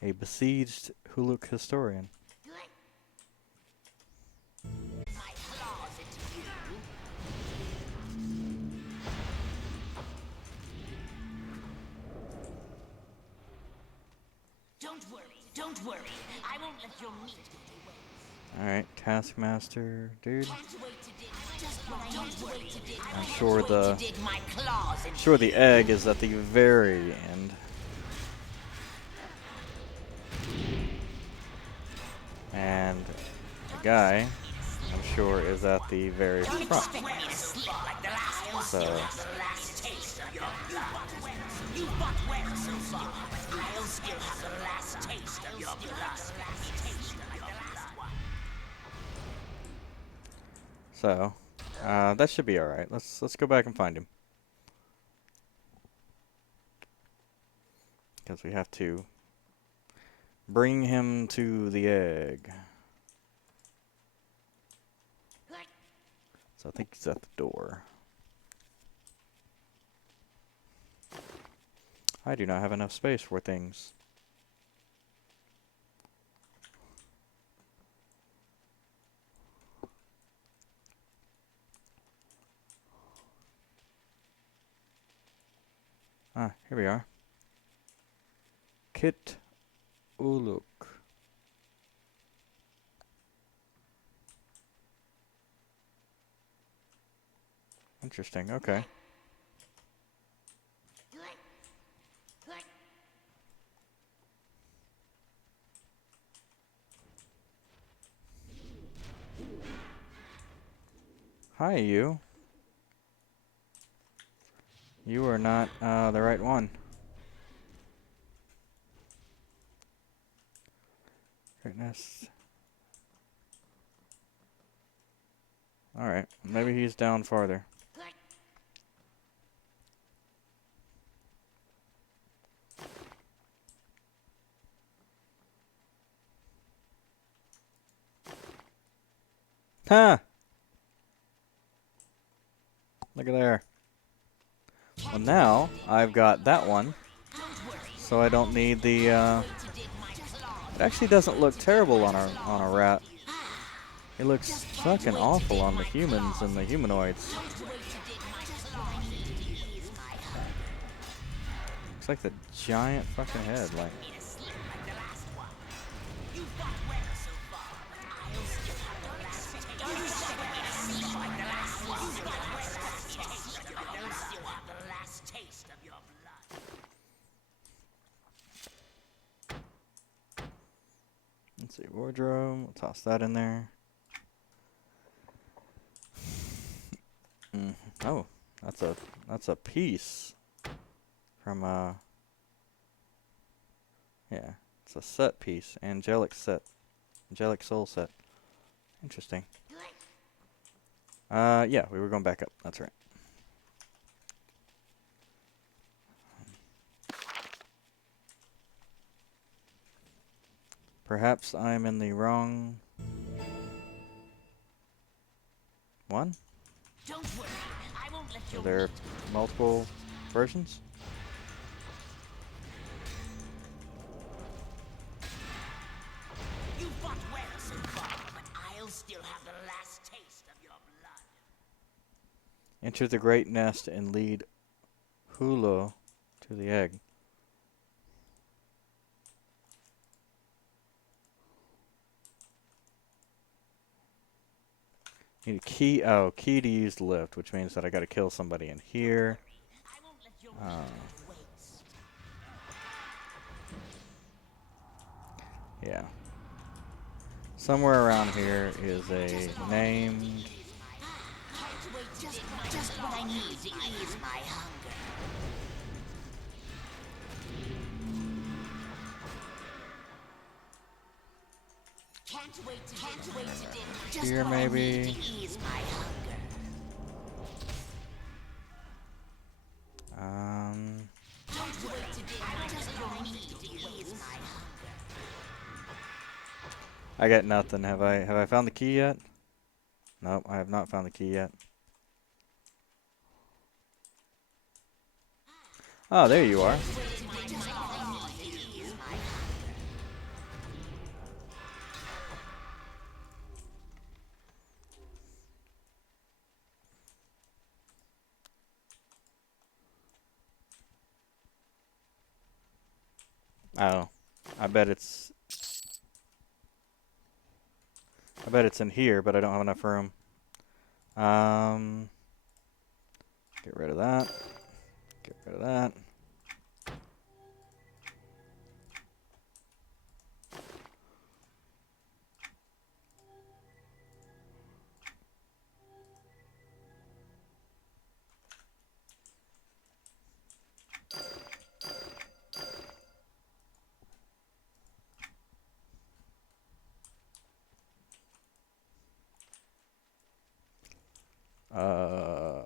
A besieged Huluk historian. My claws into you. Don't worry. I won't let your meat go to waste. All right, Taskmaster, dude. Can't wait to dig. Just what I need to wait to dig. I'm sure the Dig my claws into sure the egg is at the very end. And the guy, I'm sure, is at the very front. expect me to slip like the last one. So, The last taste of your blood. You fought well so far, but I'll still have the last taste of your blood. so that should be all right. Let's go back and find him, because we have to bring him to the egg. So I think he's at the door. I do not have enough space for things. Ah, here we are. Kit Uluk. Interesting, okay. Hi, you. You are not the right one. Greatness. Alright, maybe he's down farther. Ha! Look at there. Well, now I've got that one, so I don't need the. It actually doesn't look terrible on a rat. It looks fucking awful on the humans and the humanoids. Looks like the giant fucking head, like. Let's see, wardrobe. We'll toss that in there. Oh, that's a piece from yeah, it's a set piece, angelic soul set. Interesting. Yeah, we were going back up. That's right. Perhaps I'm in the wrong one? Don't worry. I won't let Are your there meat multiple versions? Enter the great nest and lead Hulo to the egg. Need a key. Oh, key to use the lift, which means that I gotta kill somebody in here. I won't let your meat go to waste. Yeah. Somewhere around here is a named. Can't wait to just what I need to ease my hunger. Can't wait to dig just Here, what I need maybe. to ease my hunger. Can't wait to dig just what I need to ease my hunger. I got nothing. Have I found the key yet? Nope, I have not found the key yet. Oh, there you are. Oh, I bet it's in here, but I don't have enough room. Get rid of that. Get rid of that.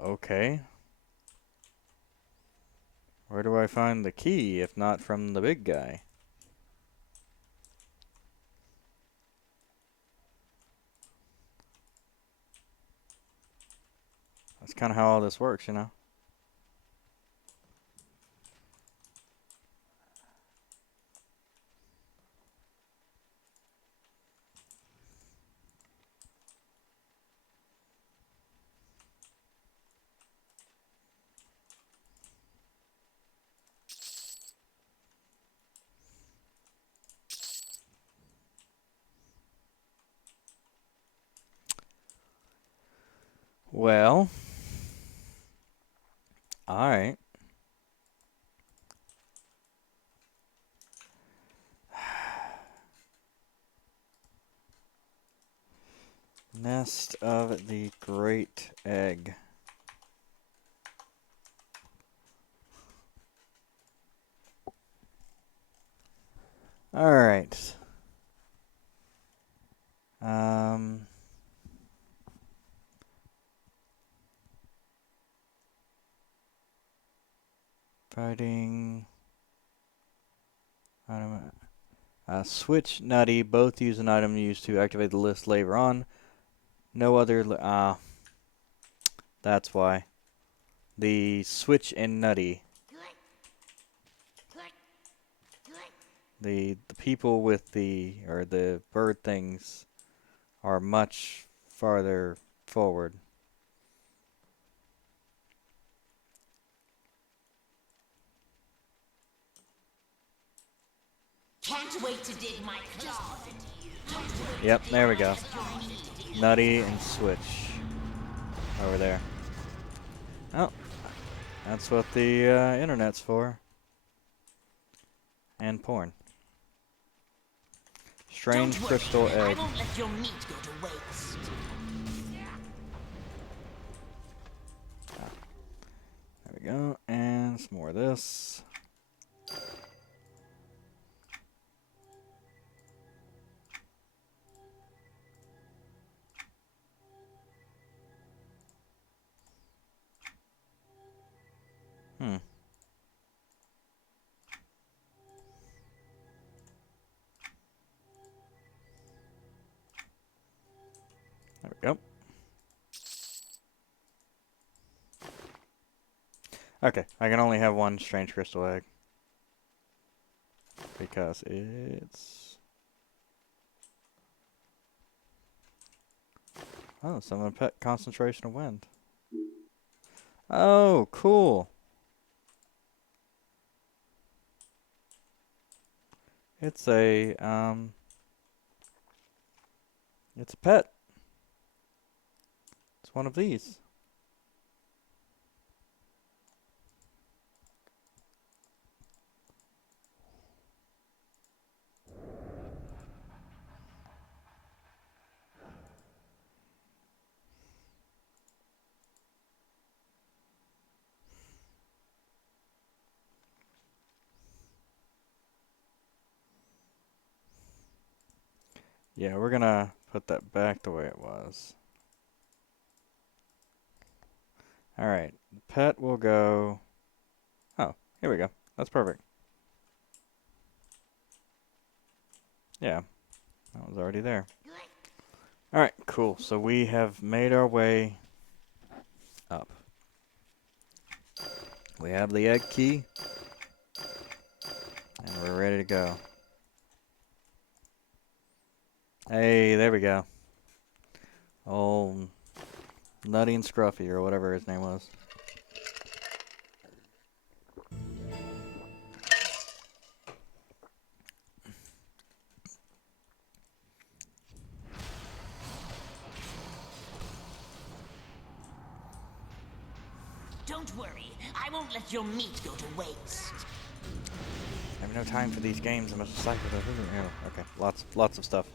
Okay. Where do I find the key if not from the big guy? That's kind of how all this works, you know? Well, alright. Nest of the Great Egg. Alright. Fighting. Item. Switch Nutty. Both use an item used to activate the list later on. No other. That's why. The Switch and Nutty. The people with the bird things are much farther forward. Can't wait to dig my claws into you. Yep, there we go. Nutty and Switch. Over there. Oh, that's what the internet's for. And porn. Strange crystal egg. I won't let your meat go to waste. There we go. And some more of this. Hmm. There we go. Okay, I can only have one strange crystal egg. Because it's... Oh, summon a pet concentration of wind. Oh, cool. It's it's a pet. It's one of these. Yeah, we're gonna put that back the way it was. Alright, pet will go... Oh, here we go. That's perfect. Yeah, that was already there. Alright, cool. So we have made our way up. We have the egg key. And we're ready to go. Hey, there we go. Old Nutty and Scruffy, or whatever his name was. Don't worry, I won't let your meat go to waste. I have no time for these games. I must decipher the... Oh, okay, lots of stuff.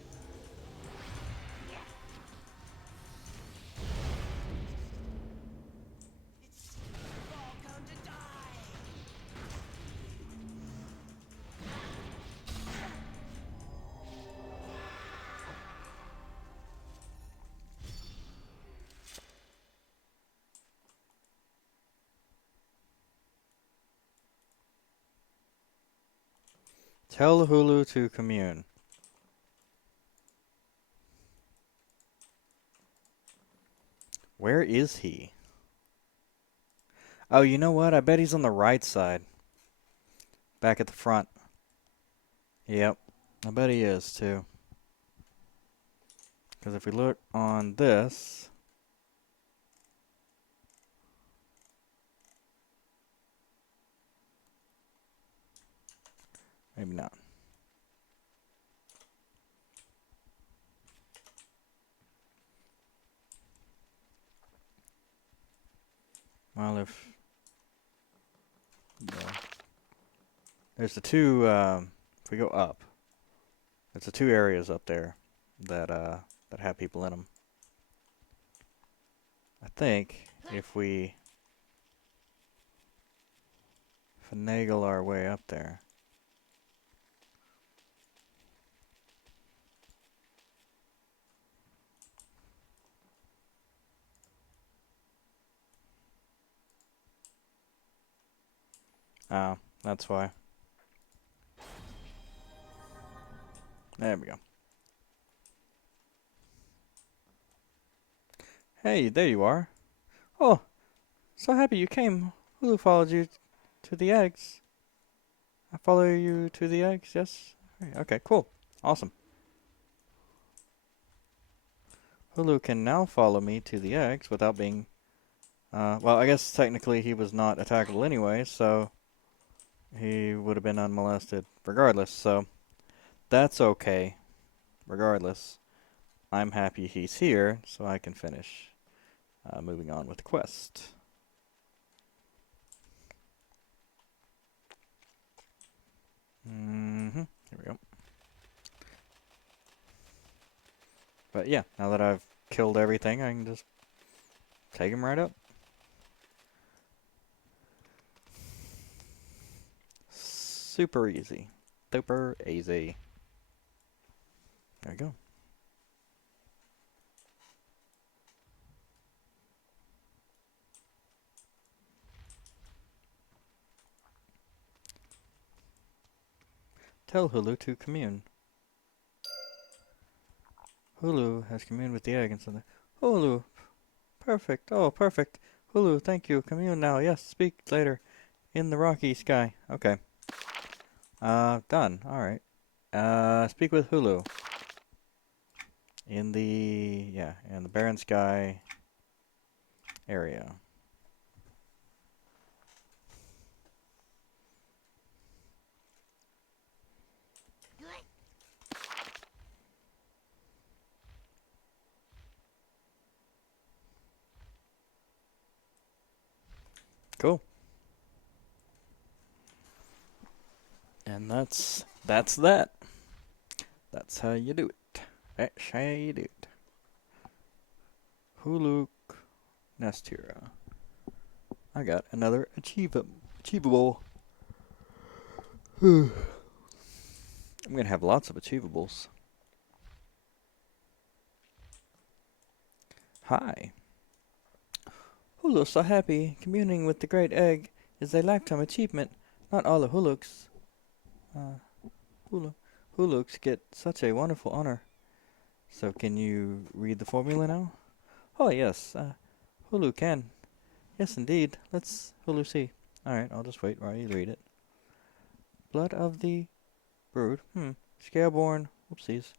Tell Hulu to commune. Where is he? Oh, you know what? I bet he's on the right side. Back at the front. Yep. I bet he is, too. Because if we look on this... Maybe not. Well, if... Yeah. There's the two... if we go up... There's the two areas up there that have people in them. I think if we finagle our way up there... Oh, that's why. There we go. Hey, there you are. Oh, so happy you came. Who followed you to the eggs? I follow you to the eggs, yes? Okay, cool. Awesome. Hulu can now follow me to the eggs without being... well, I guess technically he was not attackable anyway, so he would have been unmolested regardless, so that's okay. Regardless, I'm happy he's here, so I can finish moving on with the quest. Here we go. But yeah, now that I've killed everything, I can just take him right up. Super easy. Super easy. There we go. Tell Hulu to commune. Hulu has communed with the egg and something. Hulu, perfect. Oh, perfect. Hulu, thank you. Commune now. Yes, speak later. In the rocky sky. Okay. Done. Alright. Speak with Hulu. In the Barren Sky area. Cool. And that's that. That's how you do it. That's how you do it. Huluk Nastira. I got another achievable. I'm gonna have lots of achievables. Hi. Hulu so happy. Communing with the great egg is a lifetime achievement. Not all the Huluks. Hulu. Huluks get such a wonderful honor. So can you read the formula now? Oh yes. Hulu can. Yes indeed. Let's Hulu see. Alright, I'll just wait while you read it. Blood of the brood. Scaleborn. Whoopsies.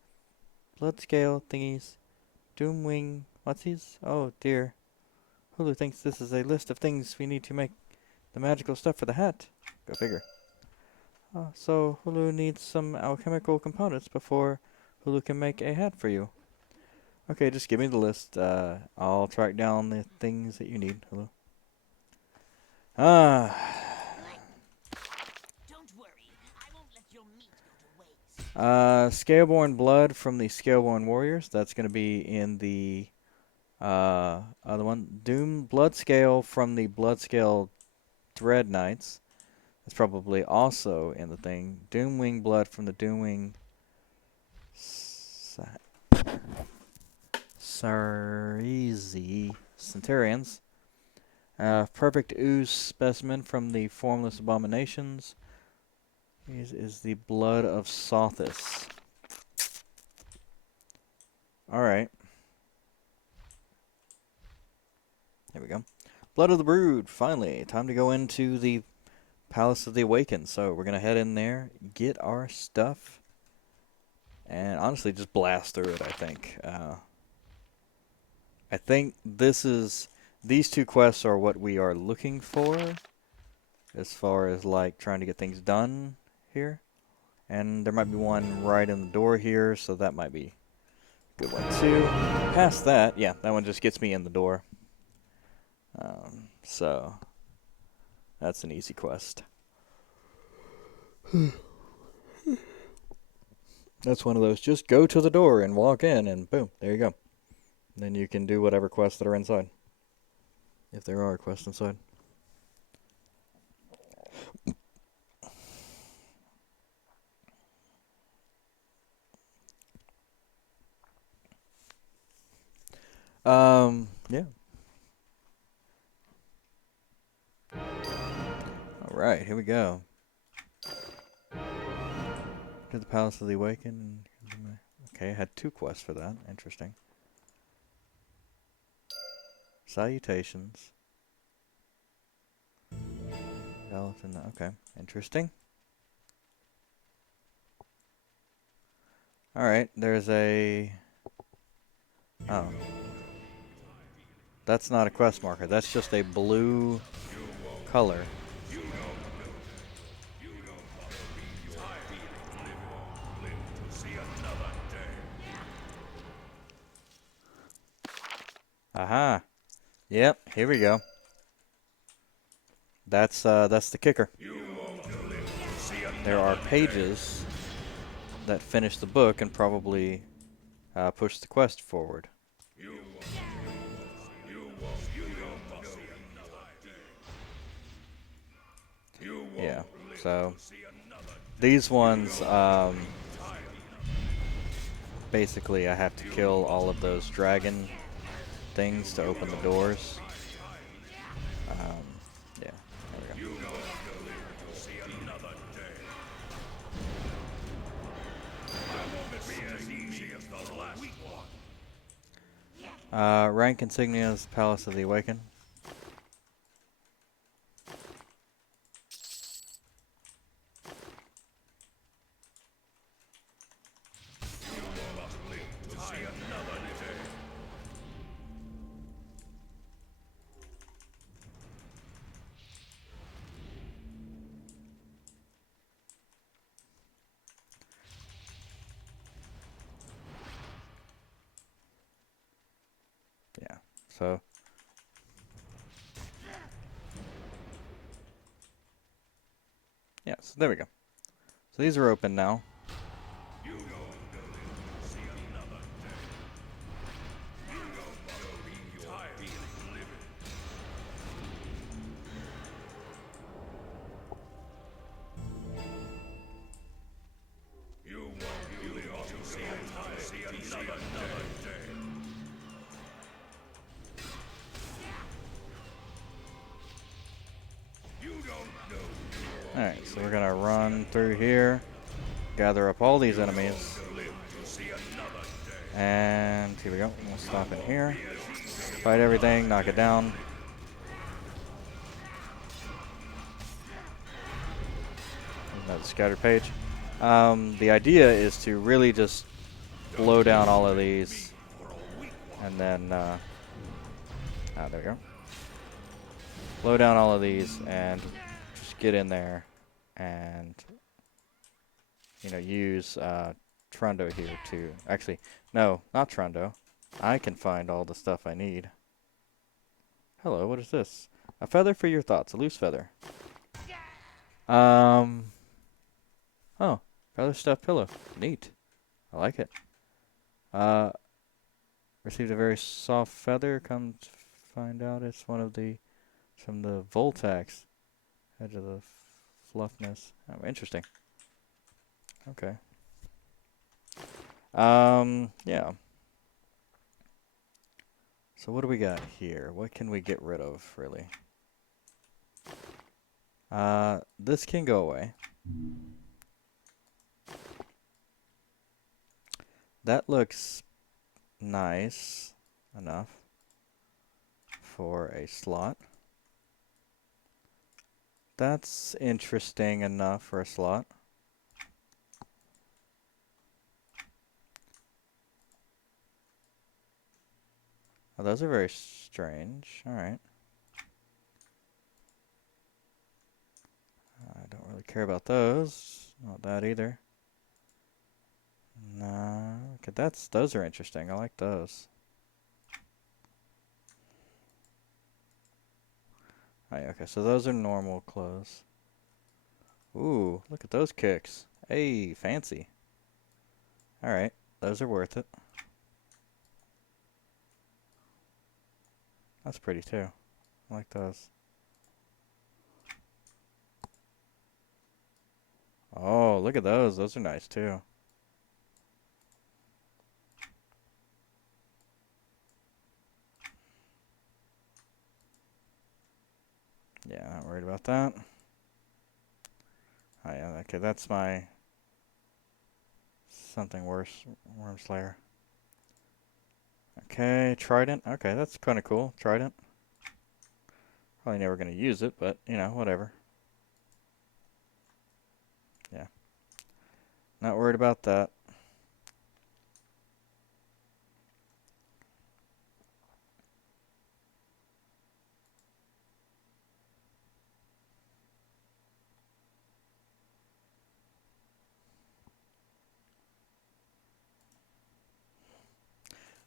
Blood scale thingies. Doomwing. What's these? Oh dear. Hulu thinks this is a list of things we need to make the magical stuff for the hat. Go figure. So Hulu needs some alchemical components before Hulu can make a hat for you. Okay, just give me the list. I'll track down the things that you need, Hulu. Ah. Don't worry, I won't let your meat go to waste. Scaleborn blood from the Scaleborn Warriors. That's going to be in the other one. Doom blood scale from the blood scale Dread Knights. That's probably also in the thing. Doomwing blood from the Doomwing Sarizi Centurions. Perfect ooze specimen from the Formless Abominations. Is the blood of Sothis. Alright. There we go. Blood of the Brood, finally. Time to go into the Palace of the Awakened. So we're going to head in there, get our stuff, and honestly just blast through it, I think. I think these two quests are what we are looking for as far as like trying to get things done here. And there might be one right in the door here, so that might be a good one too. Past that, yeah, that one just gets me in the door. So that's an easy quest. That's one of those, just go to the door and walk in and boom, there you go. Then you can do whatever quests that are inside. If there are quests inside. Yeah. Alright, here we go. To the Palace of the Awakened. Okay, I had 2 quests for that. Interesting. Salutations. Okay, interesting. Alright, there's a... Oh. That's not a quest marker. That's just a blue color. Aha. Yep, here we go. That's the kicker. There are pages that finish the book and probably push the quest forward. Yeah, so these ones, basically I have to kill all of those dragon things to open the doors. Yeah, there we go. Rank insignias, Palace of the Awakened. Yeah, so there we go. So these are open now. You don't know it. See another day. You don't know you're being living. You won't live to see another day. You don't know Alright, so we're gonna run through here, gather up all these enemies, to live to see another day. and here we go. We'll stop in here. Fight everything, knock it down. Another scattered page. The idea is to really just blow down all of these, and then, there we go. Blow down all of these, and just get in there, and, you know, use, Trundo here to, actually, no, not Trundo. I can find all the stuff I need. Hello, what is this? A feather for your thoughts, a loose feather. Oh, feather stuffed pillow. Neat. I like it. Received a very soft feather. Come to find out it's one of the, from the Voltax. Edge of the fluffness. Oh, interesting. Okay. Yeah. So what do we got here? What can we get rid of, really? This can go away. That looks nice enough for a slot. That's interesting enough for a slot. Oh, those are very strange. Alright. I don't really care about those. Not that either. Nah. Okay, those are interesting. I like those. Alright, okay, so those are normal clothes. Ooh, look at those kicks. Hey, fancy. Alright, those are worth it. That's pretty too. I like those. Oh, look at those. Those are nice too. Yeah, not worried about that. Oh yeah, okay, that's my something worse worm slayer. Okay, trident. Okay, that's kind of cool. Trident. Probably never going to use it, but you know, whatever. Yeah. Not worried about that.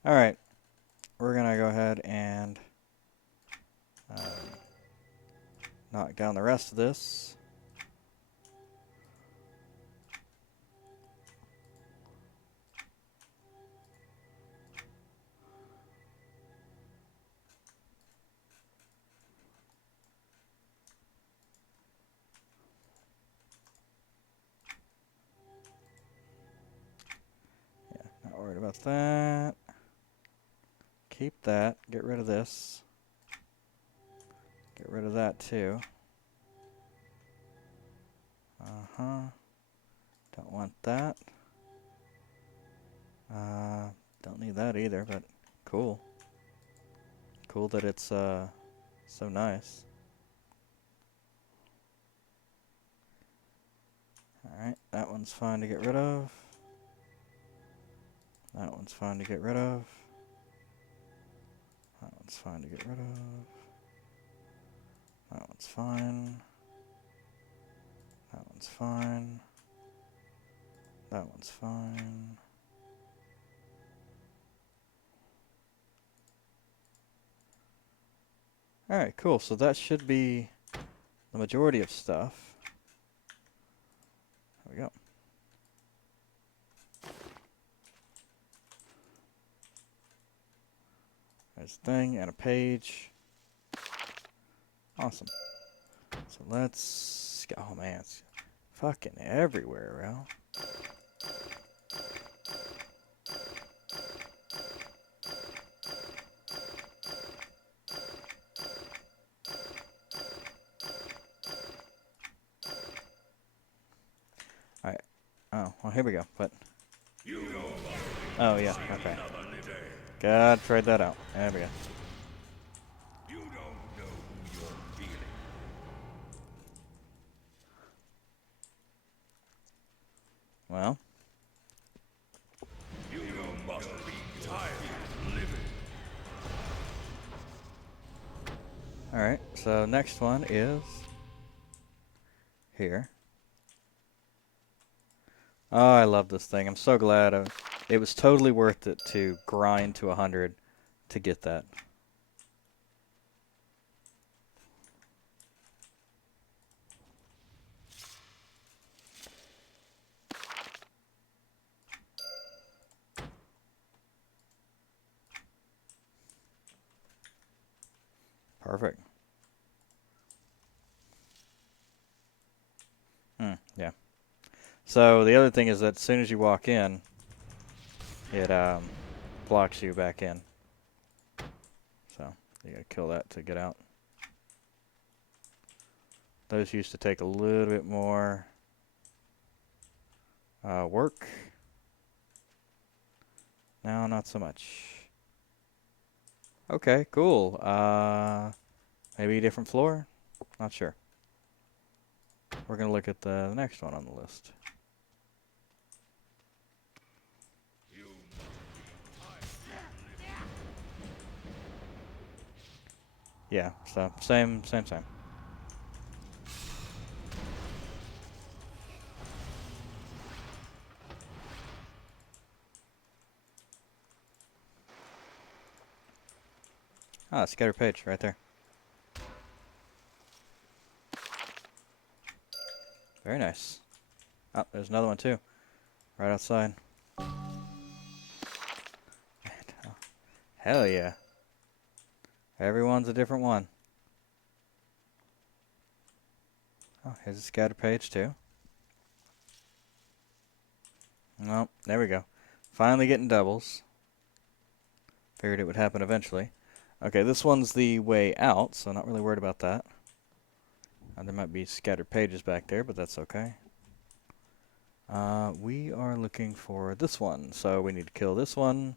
All right. We're going to go ahead and knock down the rest of this. Yeah, not worried about that. Keep that. Get rid of this. Get rid of that too. Uh-huh. Don't want that. Don't need that either, but cool. Cool that it's so nice. Alright, that one's fine to get rid of. That one's fine to get rid of. That one's fine to get rid of. That one's fine. That one's fine. That one's fine. Alright, cool. So that should be the majority of stuff. There's a thing and a page. Awesome. So let's go. Oh man, it's fucking everywhere, bro. Alright. Oh, well, here we go. But. Oh, yeah, okay. Gotta trade that out. There we go. You don't know who you're feeling. Well. You must be tired of living. Alright, so next one is. Here. Oh, I love this thing. I'm so glad. It was totally worth it to grind to 100 to get that. Perfect. Yeah. So the other thing is that as soon as you walk in, it blocks you back in. So you gotta kill that to get out. Those used to take a little bit more work. Now not so much. Okay, cool. Maybe a different floor? Not sure. We're gonna look at the next one on the list. Yeah, so same. Ah, scatter page right there. Very nice. Oh, there's another one too. Right outside. Hell yeah. Everyone's a different one. Oh, here's a scatter page too. Nope, there we go. Finally getting doubles. Figured it would happen eventually. Okay, this one's the way out, so not really worried about that. There might be scattered pages back there, but that's okay. We are looking for this one, so we need to kill this one.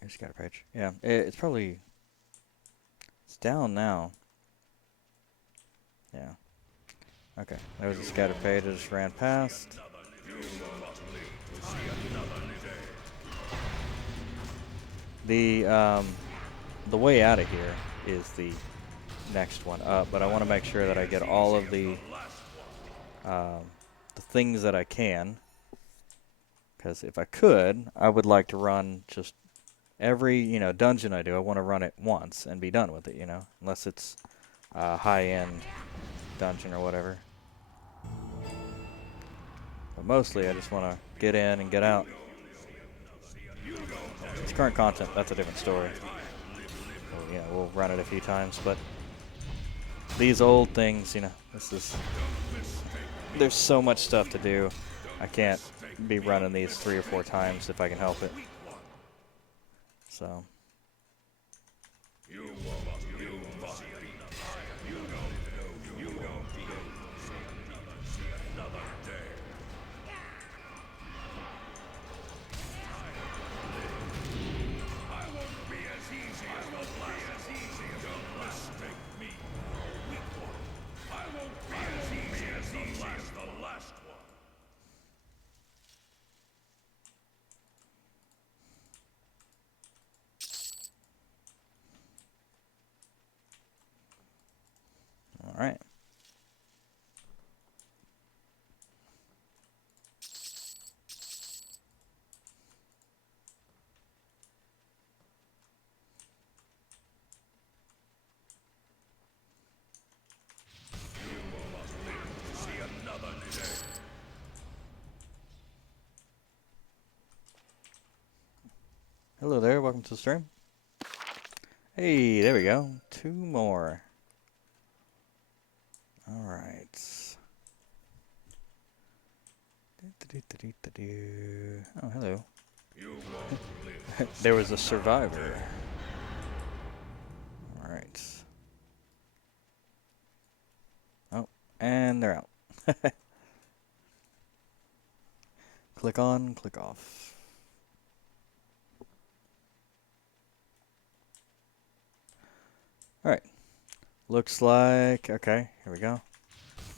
Here's scatter page. Yeah, it's probably... It's down now. Yeah. Okay, there was a scatter page I just ran past. The way out of here is the next one up, but I want to make sure that I get all of the things that I can. Because if I could, I would like to run just every dungeon I do. I want to run it once and be done with it. Unless it's a high-end dungeon or whatever. But mostly, I just want to get in and get out. It's current content. That's a different story. So, we'll run it a few times, but these old things, there's so much stuff to do. I can't be running these 3 or 4 times if I can help it. So. Hello there, welcome to the stream. Hey, there we go. 2 more. Alright. Oh, hello. There was a survivor. Alright. Oh, and they're out. Click on, click off. Alright. Looks like, okay, here we go.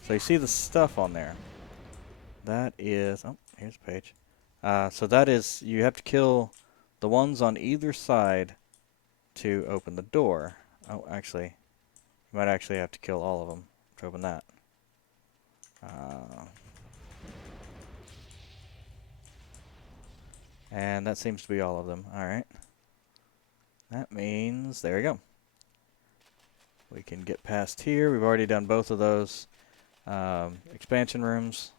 So you see the stuff on there. That is, oh, here's a page. So that is, you have to kill the ones on either side to open the door. Oh, actually, you might actually have to kill all of them to open that. And that seems to be all of them. Alright. That means, there we go. We can get past here. We've already done both of those expansion rooms.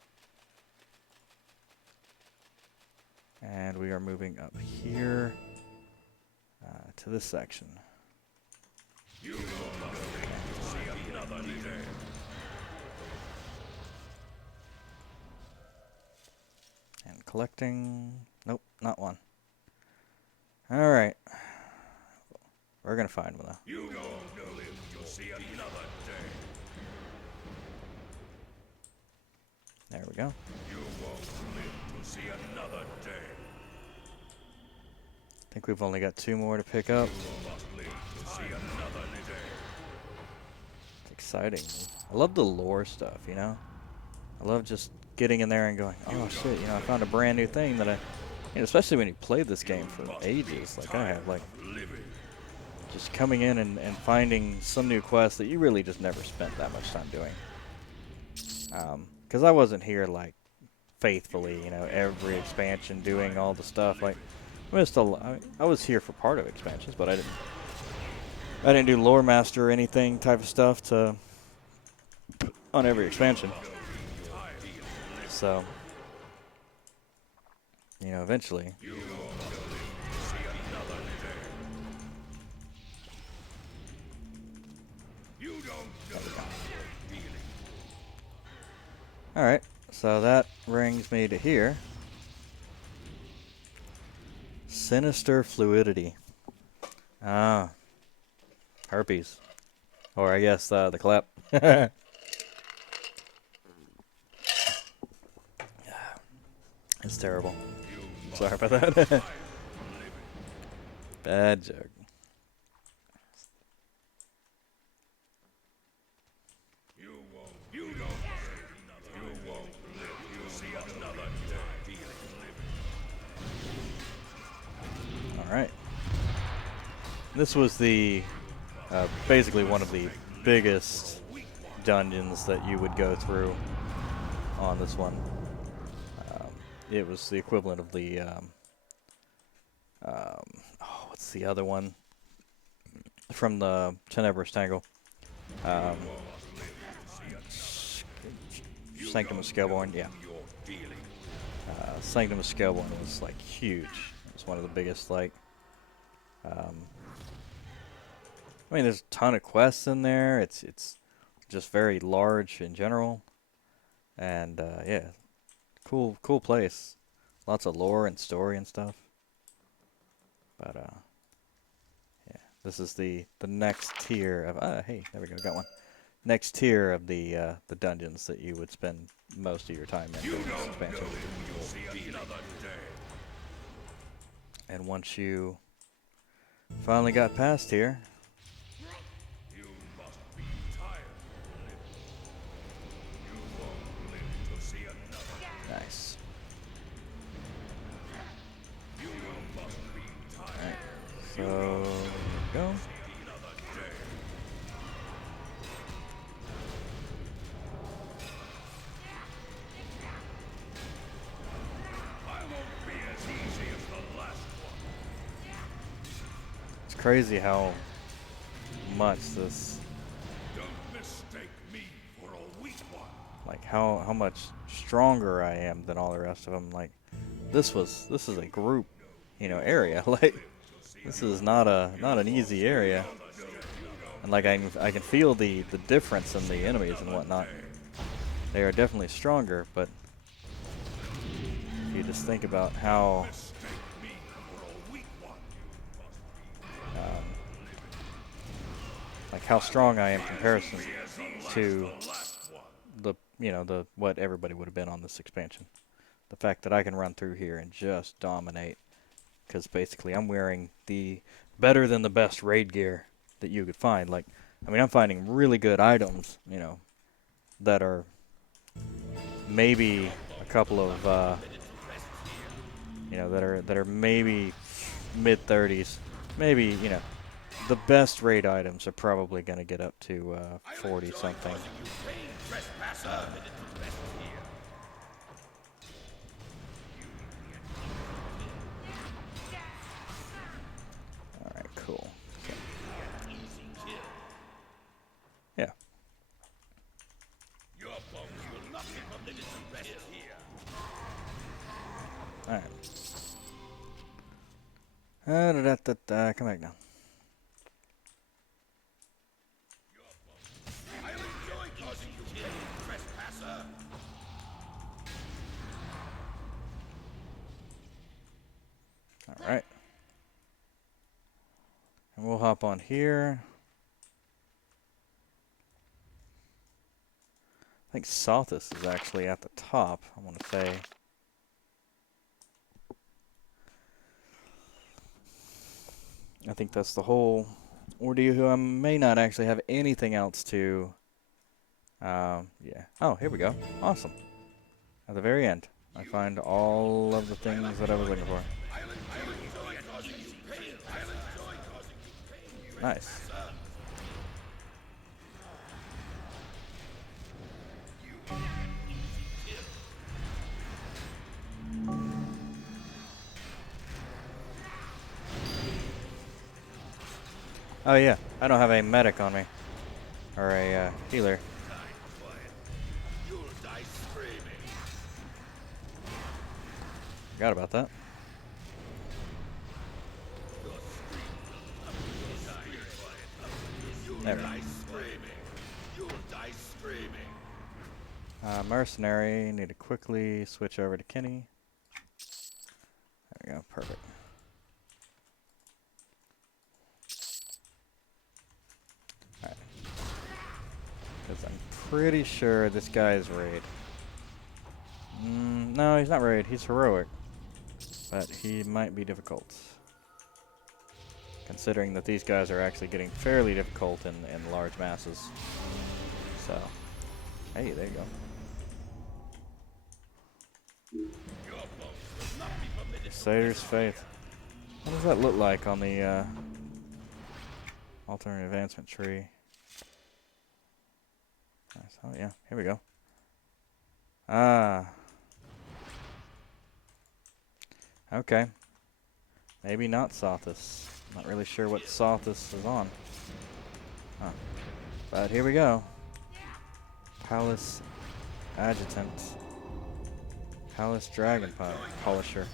And we are moving up here to this section. And collecting. Nope, not one. Alright. We're going to find one, though. You won't live, you'll see another day. There we go. You won't live, you'll see another day. I think we've only got 2 more to pick up. You must live, you'll see another day. It's exciting. I love the lore stuff, you know? I love just getting in there and going, oh shit, you know, I found a brand new thing that especially when you play this game for ages, like I have, like, just coming in and finding some new quest that you really just never spent that much time doing. Because I wasn't here, like, faithfully, you know, every expansion doing all the stuff. Like, I was here for part of expansions, but I didn't do lore master or anything type of stuff on every expansion. So, you know, eventually. Alright, so that brings me to here. Sinister fluidity. Ah. Herpes. Or I guess the clap. It's terrible. Sorry about that. Bad joke. Alright. This was the basically one of the biggest dungeons that you would go through on this one. It was the equivalent of the what's the other one from the Tenebrous Tangle? Sanctum of Scaleborn, yeah. Sanctum of Scaleborn was like huge. It was one of the biggest, like. I mean, there's a ton of quests in there. It's just very large in general, and yeah, cool place. Lots of lore and story and stuff. But yeah, this is the next tier of hey, there we go, got one. Next tier of the dungeons that you would spend most of your time in during this expansion. And once you finally got past here, nice. Alright, so go. It's crazy how much this, Don't mistake me for a weak one. like how much stronger I am than all the rest of them. Like this is a group, you know, area. Like This is not an easy area. And like I can feel the difference in the enemies and whatnot. They are definitely stronger, but if you just think about how like how strong I am in comparison to the the what everybody would have been on this expansion. The fact that I can run through here and just dominate, because basically I'm wearing the better than the best raid gear that you could find. Like, I mean, I'm finding really good items, that are maybe a couple of, that are maybe mid 30s, maybe the best raid items are probably going to get up to 40 something. All right, cool. So, yeah. All right. Come back now. All right. And we'll hop on here. I think Sothis is actually at the top, I want to say. I think that's the whole ordeal, who I may not actually have anything else to. Yeah. Oh, here we go. Awesome. At the very end, I find all of the things that I was looking for. Nice. Oh yeah, I don't have a medic on me. Or a healer. Forgot about that. There we go. Mercenary, need to quickly switch over to Kenny. There we go, perfect. Alright. Because I'm pretty sure this guy is raid. No, he's not raid, he's heroic. But he might be difficult. Considering that these guys are actually getting fairly difficult in large masses. So, hey, there you go. Crusader's Faith. What does that look like on the alternate advancement tree? Nice. Oh yeah, here we go. Ah. Okay. Maybe not Sothis. Not really sure what Sothis is on. Huh. But here we go. Palace Adjutant. Palace Dragon Polisher.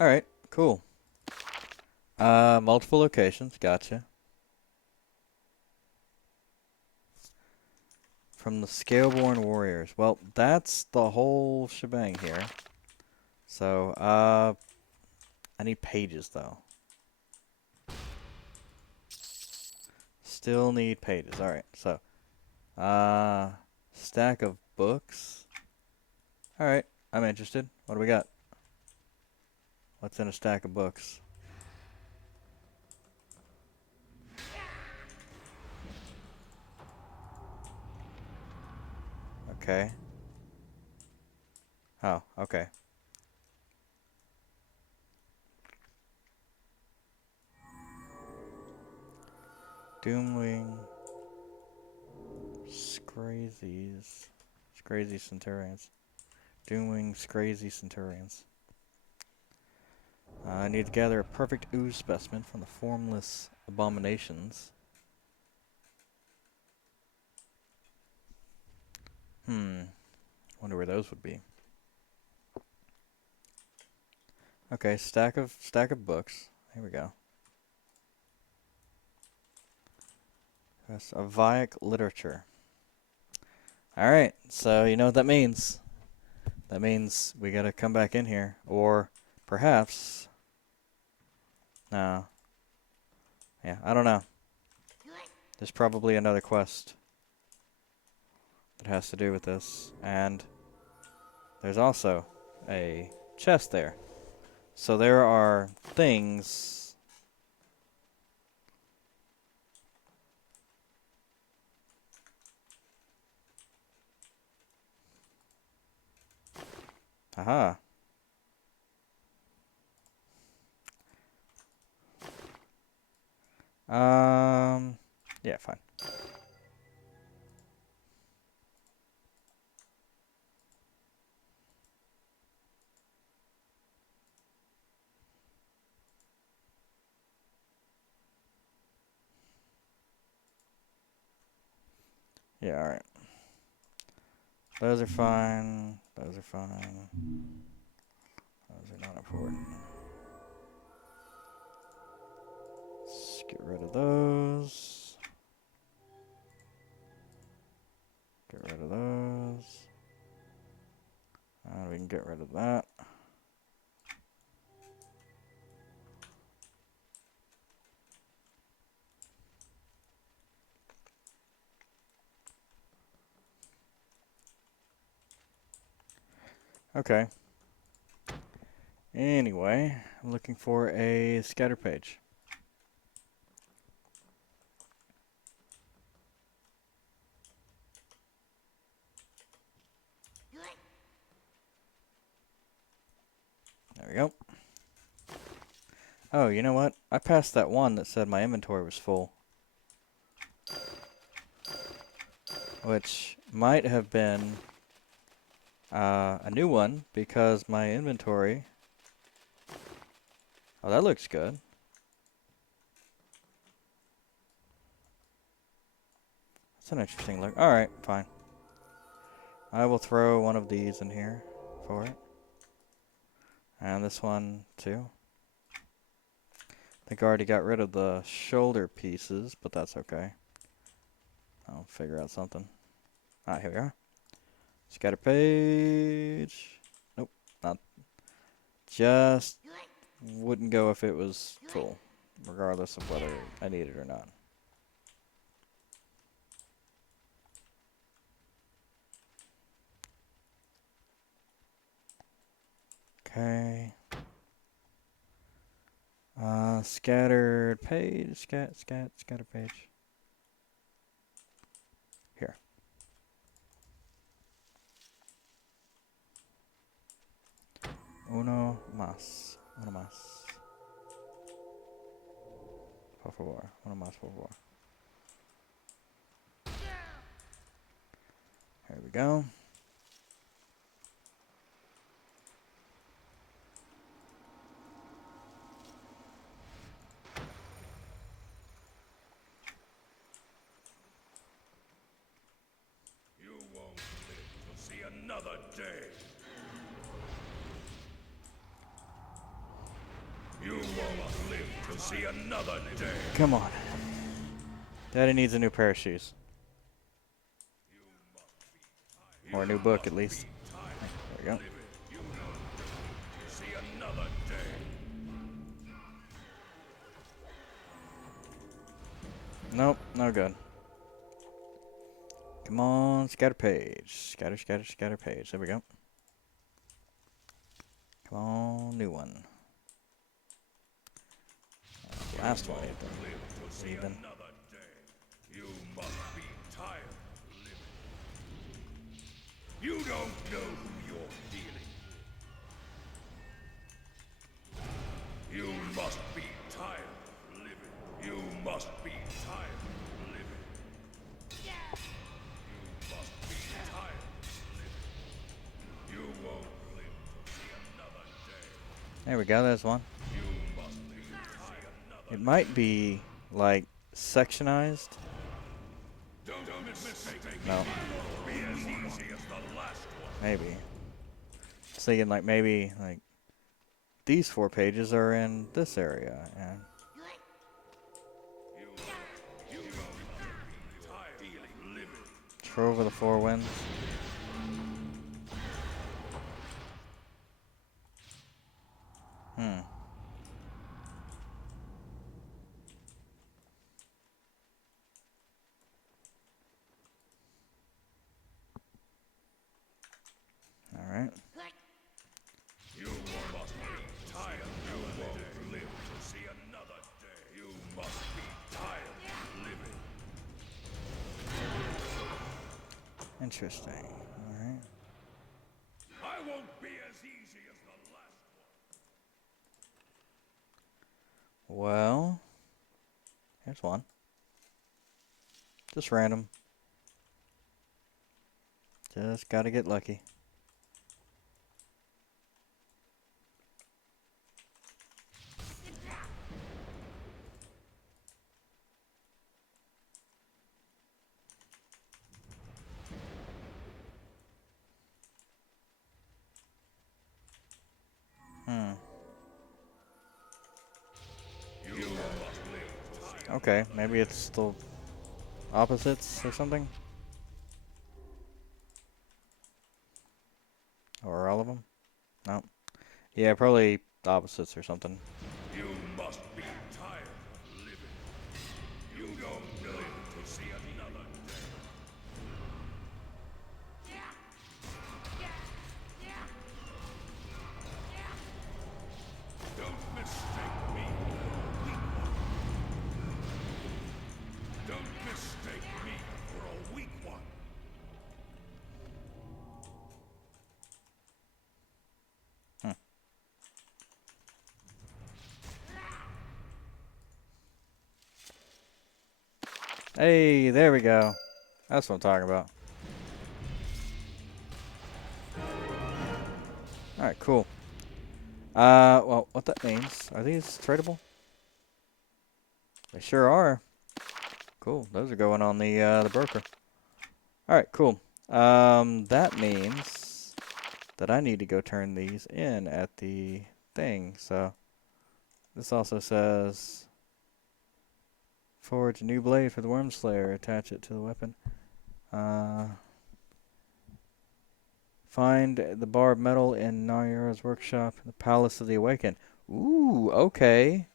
Alright, cool. Multiple locations, gotcha. From the Scaleborn Warriors. Well, that's the whole shebang here. So, I need pages, though. Still need pages. Alright, so. Stack of books. Alright, I'm interested. What do we got? What's in a stack of books? Okay. Oh, okay. Doomwing. Scrazies. Scrazy Centurions. Doomwing Scrazy Centurions. I need to gather a perfect ooze specimen from the formless abominations. Wonder where those would be. Okay, stack of books. Here we go. That's Aviac literature. Alright, so you know what that means. That means we gotta come back in here. Or perhaps... No. Yeah, I don't know. There's probably another quest that has to do with this. And there's also a chest there. So there are things... Aha. Yeah, fine. Yeah, alright. Those are fine. Those are fine. Those are not important. Let's get rid of those. Get rid of those. And we can get rid of that. Okay. Anyway, I'm looking for a scatter page. There we go. Oh, you know what? I passed that one that said my inventory was full. Which might have been a new one because my inventory... Oh, that looks good. That's an interesting look. Alright, fine. I will throw one of these in here for it. And this one, too. I think I already got rid of the shoulder pieces, but that's okay. I'll figure out something. Ah, here we are. Scatter page. Nope, not. Just wouldn't go if it was full, regardless of whether I need it or not. Okay. Scattered page. Scatter page. Here. Uno más. Uno más. Por favor. Uno más, por favor. Here we go. You won't live to see another day. You won't live to see another day. Come on. Daddy needs a new pair of shoes. Or a new book, at least. There we go. You won't live to see another day. Nope, no good. Come on, scatter page. Scatter page. There we go. Come on, new one. Last one, even. Another day. You must be tired of living. You don't know who you're dealing with. You must be tired of living. You must be tired of living. You must be tired of living. You won't live to see another day. There we go, there's one. You It might be like sectionized. Don't mistake me. No, Be as easy as the last one. maybe. I was thinking like maybe like these 4 pages are in this area, and You don't be tired feeling living. throw over the 4 winds. Hmm. All right. You must be tired. You won't live to see another day. You must be tired living. Interesting. All right. I won't be as easy as the last one. Well, here's one. Just random. Just gotta get lucky. Hmm. Okay, maybe it's the opposites or something? Or all of them? No. Yeah, probably opposites or something. You must be tired of living. You don't live to see another day. Don't mistake me for a weak one. Don't mistake me for a weak one. Hmm. Hey, there we go. That's what I'm talking about. Alright, cool. Well, what that means, are these tradable? They sure are. Cool, those are going on the broker. Alright, cool. That means that I need to go turn these in at the thing, so this also says forge a new blade for the Worm Slayer, attach it to the weapon. Find the bar of metal in Naryara's workshop in the Palace of the Awakened. Ooh, okay.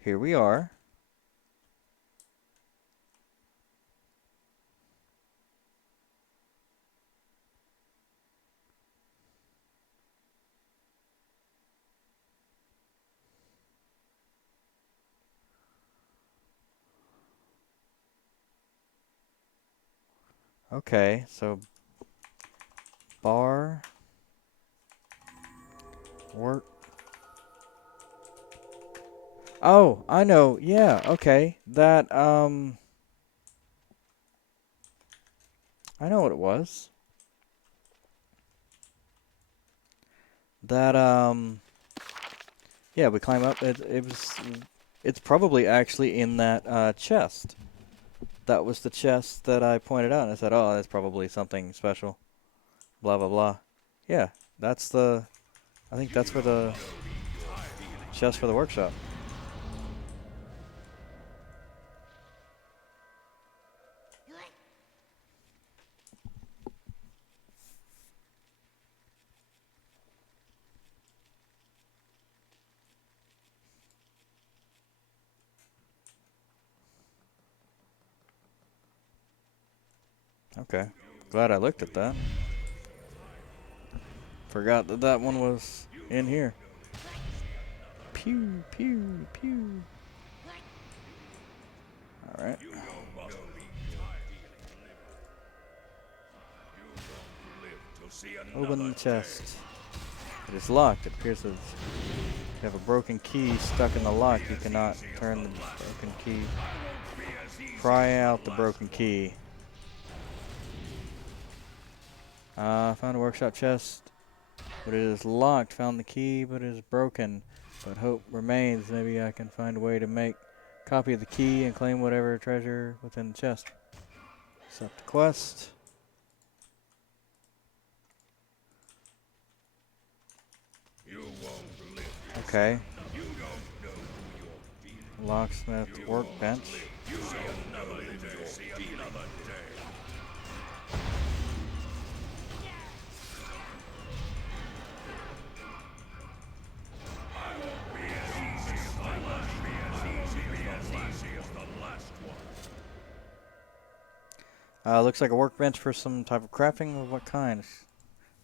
Here we are. Okay, so bar work. Oh, I know. Yeah, okay. That I know what it was. That yeah, we climb up. It's probably actually in that chest. That was the chest that I pointed out and I said, "Oh, that's probably something special." Blah blah blah. Yeah, that's the I think that's for the chest for the workshop. Okay. Glad I looked at that. Forgot that that one was in here. Pew, pew, pew. Alright. Open the chest. It is locked. It appears that you have a broken key stuck in the lock. You cannot turn the broken key. Pry out the broken key. Found a workshop chest, but it is locked. Found the key, but it is broken. But hope remains. Maybe I can find a way to make a copy of the key and claim whatever treasure within the chest. Accept the quest. You won't live. Okay. You don't know who you're being. Locksmith workbench. You see another day. See another day. I won't be as easy as the last. Be as easy as the last one. Looks like a workbench for some type of crafting. Of what kind?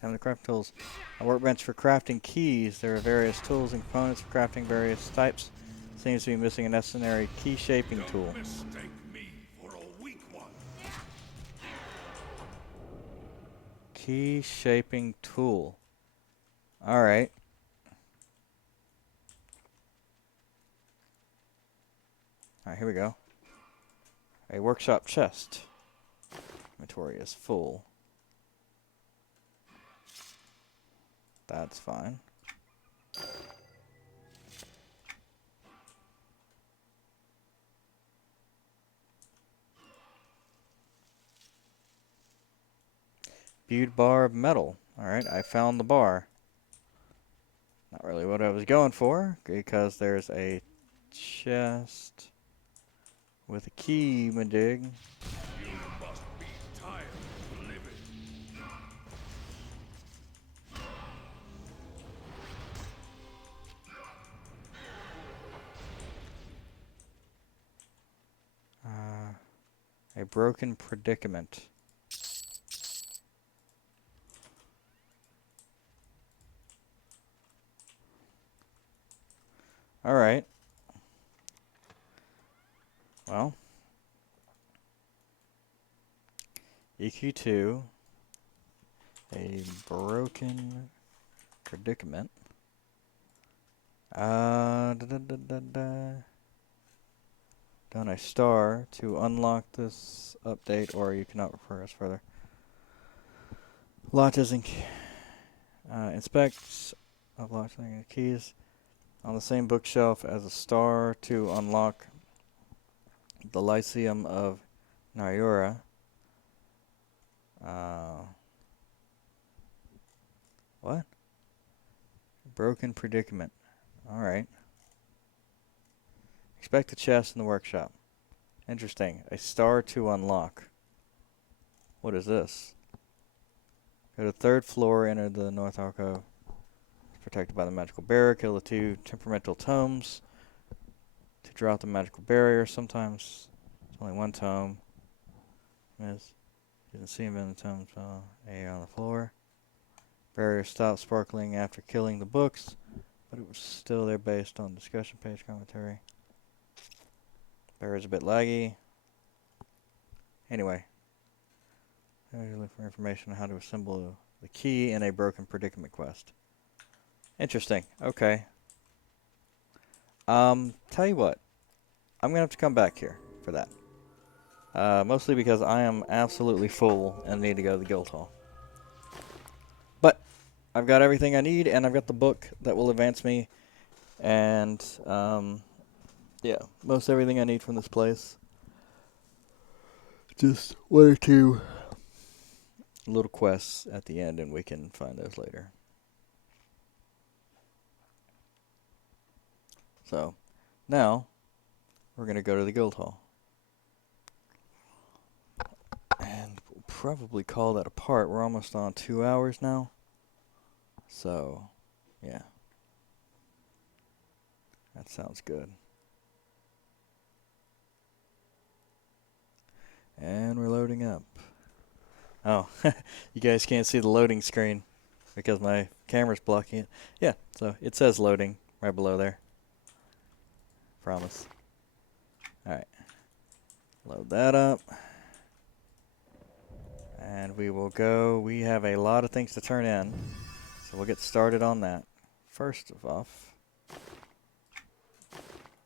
Having the craft tools. A workbench for crafting keys. There are various tools and components for crafting various types. Seems to be missing a necessary key shaping tool. Don't mistake me for a weak one. Key shaping tool. Alright. Alright, here we go. A workshop chest. Inventory is full. That's fine. Viewed bar of metal. Alright, I found the bar. Not really what I was going for, because there's a chest with a key, Madig. You must be tired of living. A broken predicament. Alright. Well. EQ2. A broken predicament. Done a star to unlock this update, or you cannot progress further. Locked inspects unlocked keys on the same bookshelf as a star to unlock the Lyceum of Nayura. What? Broken predicament. Alright. Expect the chest in the workshop. Interesting. A star to unlock. What is this? Go to the third floor, enter the north alcove. It's protected by the magical barrier. Kill the 2 temperamental tomes to drop the magical barrier. Sometimes it's only 1 tome. Miss. Didn't see him in the tomes. A on the floor. Barrier stopped sparkling after killing the books, but it was still there based on discussion page commentary. Barrier's a bit laggy. Anyway. Look for information on how to assemble the key in a broken predicament quest. Interesting. Okay. Tell you what. I'm going to have to come back here for that. Mostly because I am absolutely full and need to go to the guild hall. But I've got everything I need, and I've got the book that will advance me. And, yeah, most everything I need from this place. Just 1 or 2 little quests at the end, and we can find those later. So, now, we're going to go to the guild hall. And we'll probably call that a part. We're almost on 2 hours now. So, yeah. That sounds good. And we're loading up. Oh, you guys can't see the loading screen because my camera's blocking it. Yeah, so it says loading right below there. Promise. Alright. Load that up. And we will go. We have a lot of things to turn in, so we'll get started on that. First of all,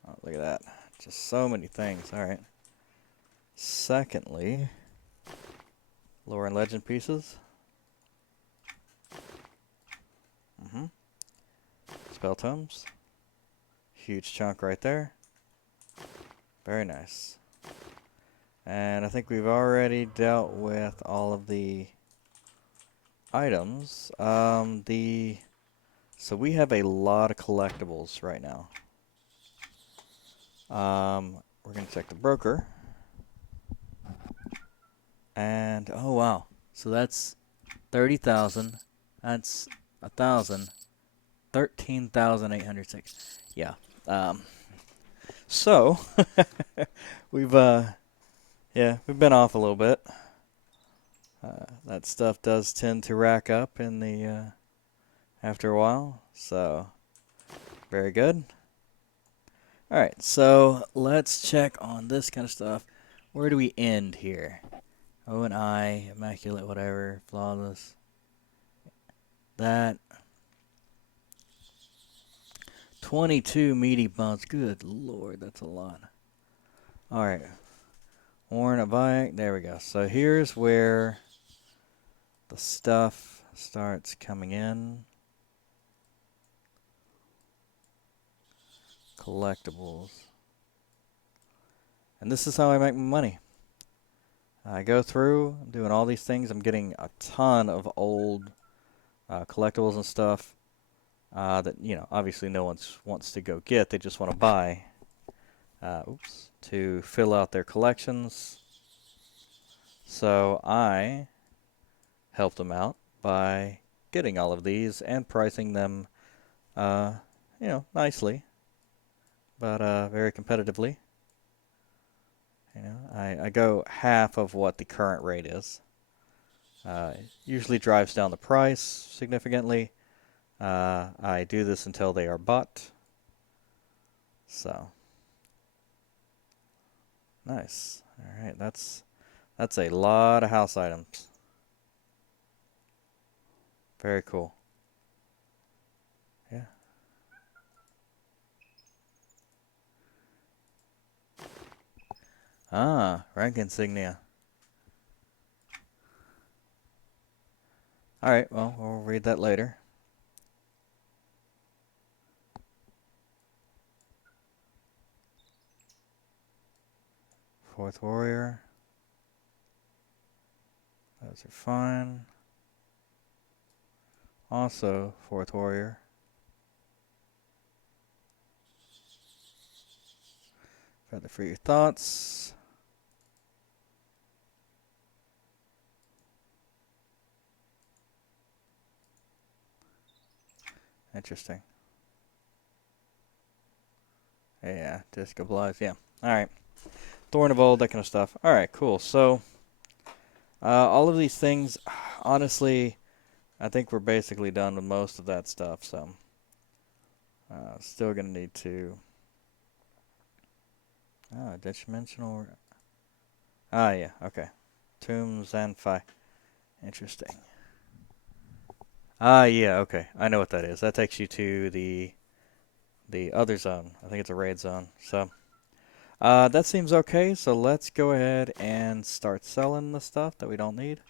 oh, look at that. Just so many things. Alright. Secondly, lore and legend pieces. Spell tomes. Huge chunk right there. Very nice. And I think we've already dealt with all of the items. So we have a lot of collectibles right now. We're gonna check the broker. And oh wow, so that's 30,000. That's 1,000. 13,806. Yeah. So we've we've been off a little bit. That stuff does tend to rack up in the after a while. So very good. All right, so let's check on this kind of stuff. Where do we end here? O and I, immaculate, whatever, flawless. That 22 meaty bumps. Good lord, that's a lot. All right, worn a bike. There we go. So here's where the stuff starts coming in. Collectibles. And this is how I make my money. I go through, I'm doing all these things. I'm getting a ton of old collectibles and stuff that, you know, obviously no one wants to go get. They just want to buy to fill out their collections. So I help them out by getting all of these and pricing them, you know, nicely, but very competitively. You know, I go half of what the current rate is. Usually drives down the price significantly. I do this until they are bought. So nice. All right, that's a lot of house items. Very cool. Yeah. Ah, rank insignia. All right, well, we'll read that later. Fourth warrior. Those are fine. Also, fourth warrior. Feather for your thoughts. Interesting. Yeah, disc oblige. Yeah. All right. Thorn of old, that kind of stuff. All right, cool. So, all of these things, honestly, I think we're basically done with most of that stuff. So, still gonna need to. Dimensional. Yeah. Okay. Tombs and Phi. Interesting. Yeah. Okay. I know what that is. That takes you to the other zone. I think it's a raid zone. So. That seems okay, so let's go ahead and start selling the stuff that we don't need.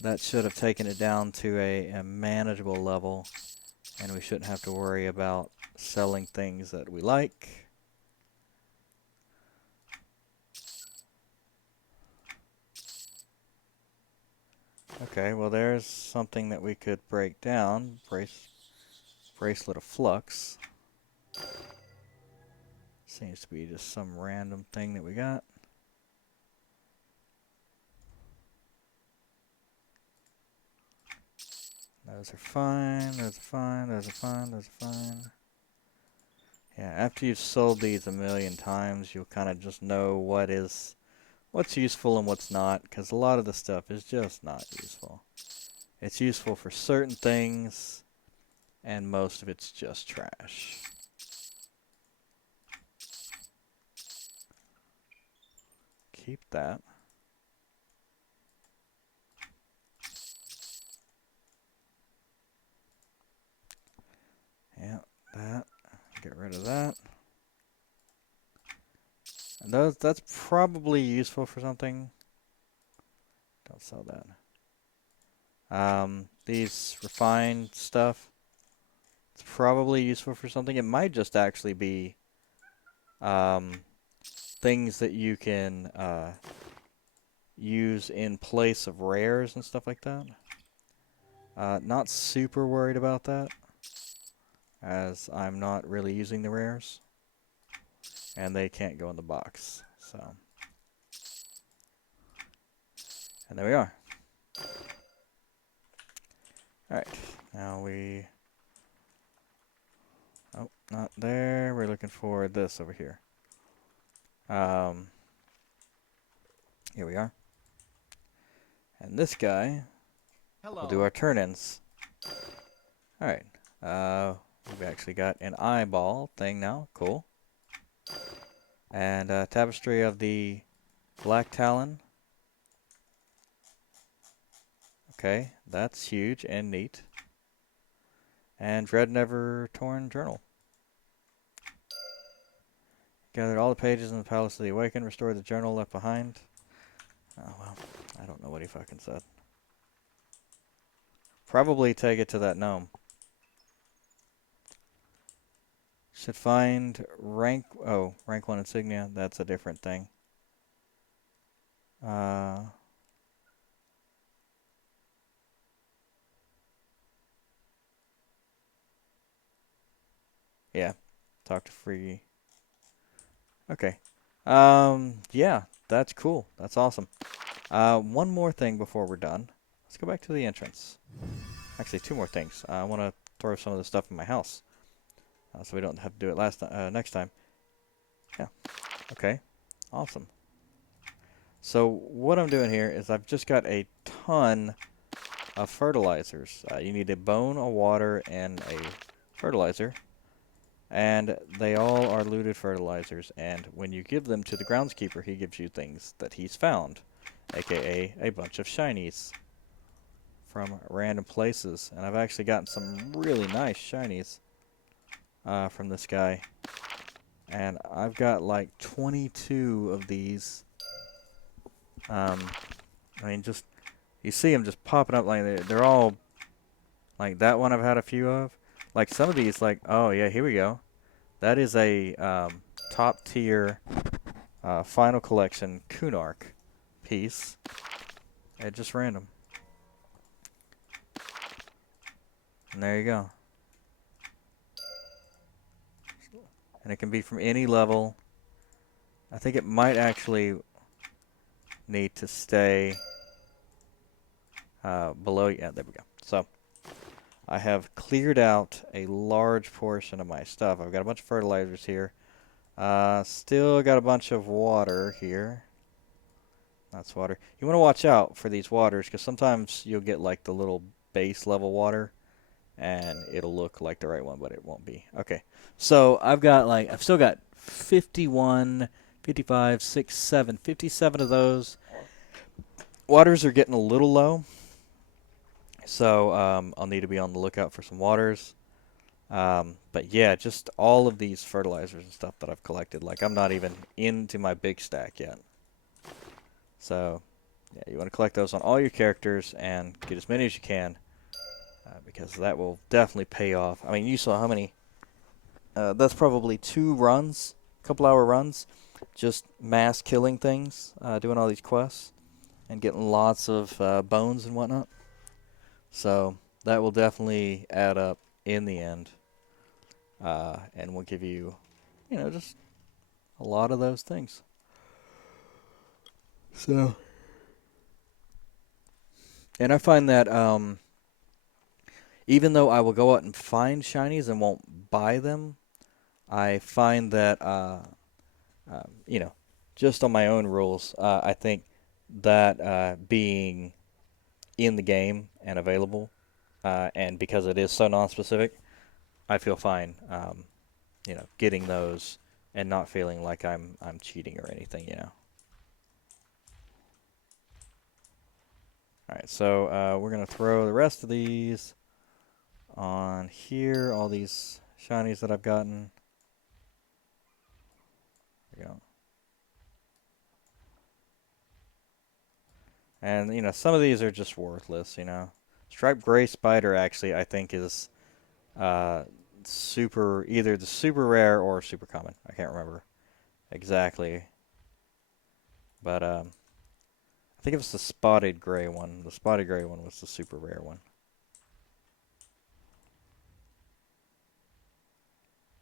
That should have taken it down to a manageable level, and we shouldn't have to worry about selling things that we like. Okay, well there's something that we could break down. Bracelet of Flux. Seems to be just some random thing that we got. Those are fine, those are fine, those are fine, those are fine. Yeah, after you've sold these a million times, you'll kind of just know what's useful and what's not, because a lot of the stuff is just not useful. It's useful for certain things, and most of it's just trash. Keep that. Yeah, that. Get rid of that. And that's probably useful for something. Don't sell that. These refined stuff. It's probably useful for something. It might just actually be um, things that you can use in place of rares and stuff like that. Not super worried about that, as I'm not really using the rares, and they can't go in the box. So, and there we are. All right, now we. Oh, not there. We're looking for this over here. Here we are. And this guy will do our turn-ins. All right. We've actually got an eyeball thing now. Cool. And tapestry of the Black Talon. Okay, that's huge and neat. And Dread Never Torn Journal. Gathered all the pages in the Palace of the Awakened. Restored the journal left behind. Oh, well. I don't know what he fucking said. Probably take it to that gnome. Should find rank... Oh, rank 1 insignia. That's a different thing. Yeah. Talk to Free. Okay. Yeah, that's cool. That's awesome. One more thing before we're done. Let's go back to the entrance. Actually, two more things. I want to throw some of the stuff in my house, so we don't have to do it next time. Yeah. Okay. Awesome. So what I'm doing here is I've just got a ton of fertilizers. You need a bone, a water, and a fertilizer. And they all are looted fertilizers. And when you give them to the groundskeeper, he gives you things that he's found, aka a bunch of shinies from random places. And I've actually gotten some really nice shinies from this guy. And I've got like 22 of these. I mean, just you see them just popping up like they're all like that one I've had a few of. Like some of these, like, oh yeah, here we go. That is a top tier final collection Kunark piece. Just random. And there you go. And it can be from any level. I think it might actually need to stay below. Yeah, there we go. So I have cleared out a large portion of my stuff. I've got a bunch of fertilizers here. Still got a bunch of water here. That's water. You want to watch out for these waters because sometimes you'll get like the little base level water and it'll look like the right one, but it won't be. Okay. So I've still got 51, 55, 6, 7, 57 of those. Waters are getting a little low. So I'll need to be on the lookout for some waters. But yeah, just all of these fertilizers and stuff that I've collected. Like I'm not even into my big stack yet. So yeah, you want to collect those on all your characters and get as many as you can. Because that will definitely pay off. I mean, you saw how many. That's probably 2 runs, couple hour runs, just mass killing things, doing all these quests, and getting lots of bones and whatnot. So that will definitely add up in the end, and will give you, just a lot of those things. So, and I find that even though I will go out and find shinies and won't buy them, I find that, just on my own rules, I think that being in the game and available, and because it is so non-specific, I feel fine, getting those and not feeling like I'm cheating or anything. All right, so we're gonna throw the rest of these on here. All these shinies that I've gotten. There we go. And some of these are just worthless. Striped gray spider actually I think is super, either the super rare or super common. I can't remember exactly, but I think it was the spotted gray one. The spotted gray one was the super rare one.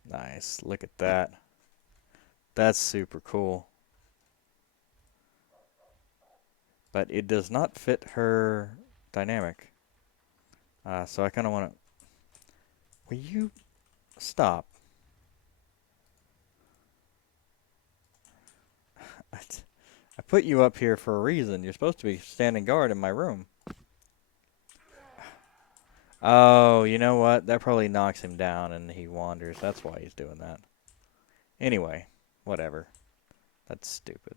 Nice. Look at that. That's super cool. But it does not fit her dynamic. So I kind of want to... Will you stop? I put you up here for a reason. You're supposed to be standing guard in my room. Oh, you know what? That probably knocks him down and he wanders. That's why he's doing that. Anyway, whatever. That's stupid.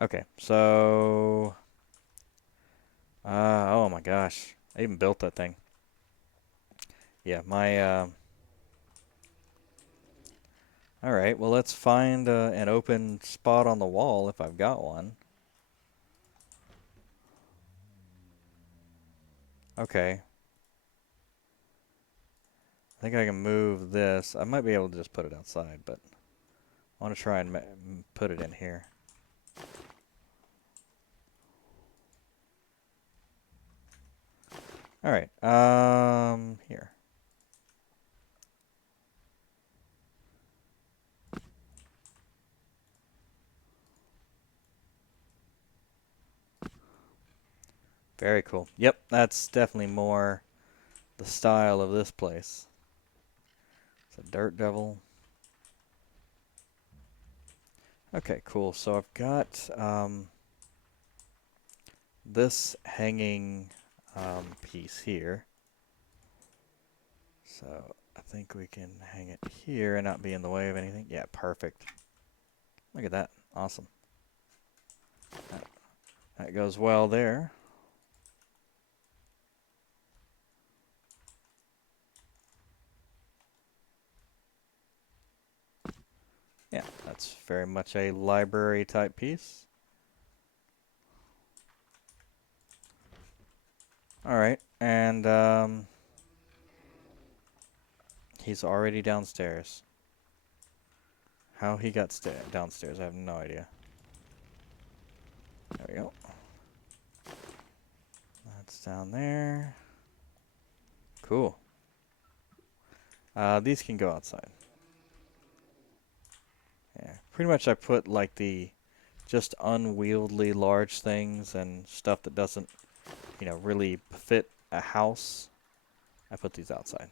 Okay, so... oh my gosh. I even built that thing. Yeah, my... Alright, well let's find an open spot on the wall if I've got one. Okay. I think I can move this. I might be able to just put it outside, but I want to try and put it in here. Alright, here. Very cool. Yep, that's definitely more the style of this place. It's a dirt devil. Okay, cool. So I've got this hanging piece here. So I think we can hang it here and not be in the way of anything. Yeah, perfect. Look at that. Awesome. That goes well there. Yeah, that's very much a library type piece. Alright, and he's already downstairs. How he got downstairs, I have no idea. There we go. That's down there. Cool. These can go outside. Yeah, pretty much I put like the just unwieldy large things and stuff that doesn't, you know, really fit a house. I put these outside.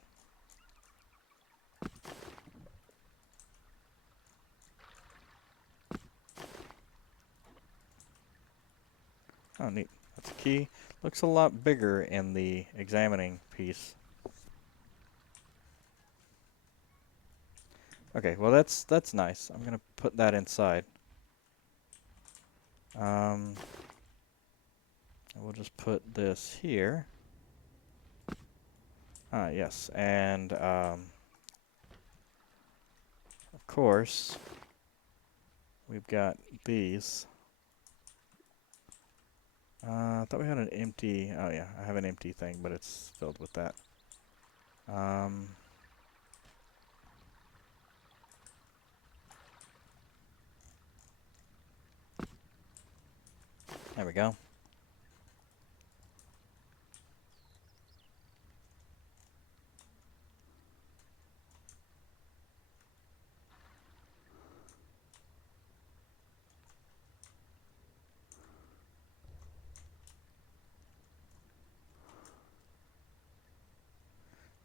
Oh, neat. That's a key. Looks a lot bigger in the examining piece. Okay, well that's nice. I'm gonna put that inside. We'll just put this here. Ah, yes, and of course we've got these. I thought we had an empty. Oh yeah, I have an empty thing, but it's filled with that. There we go.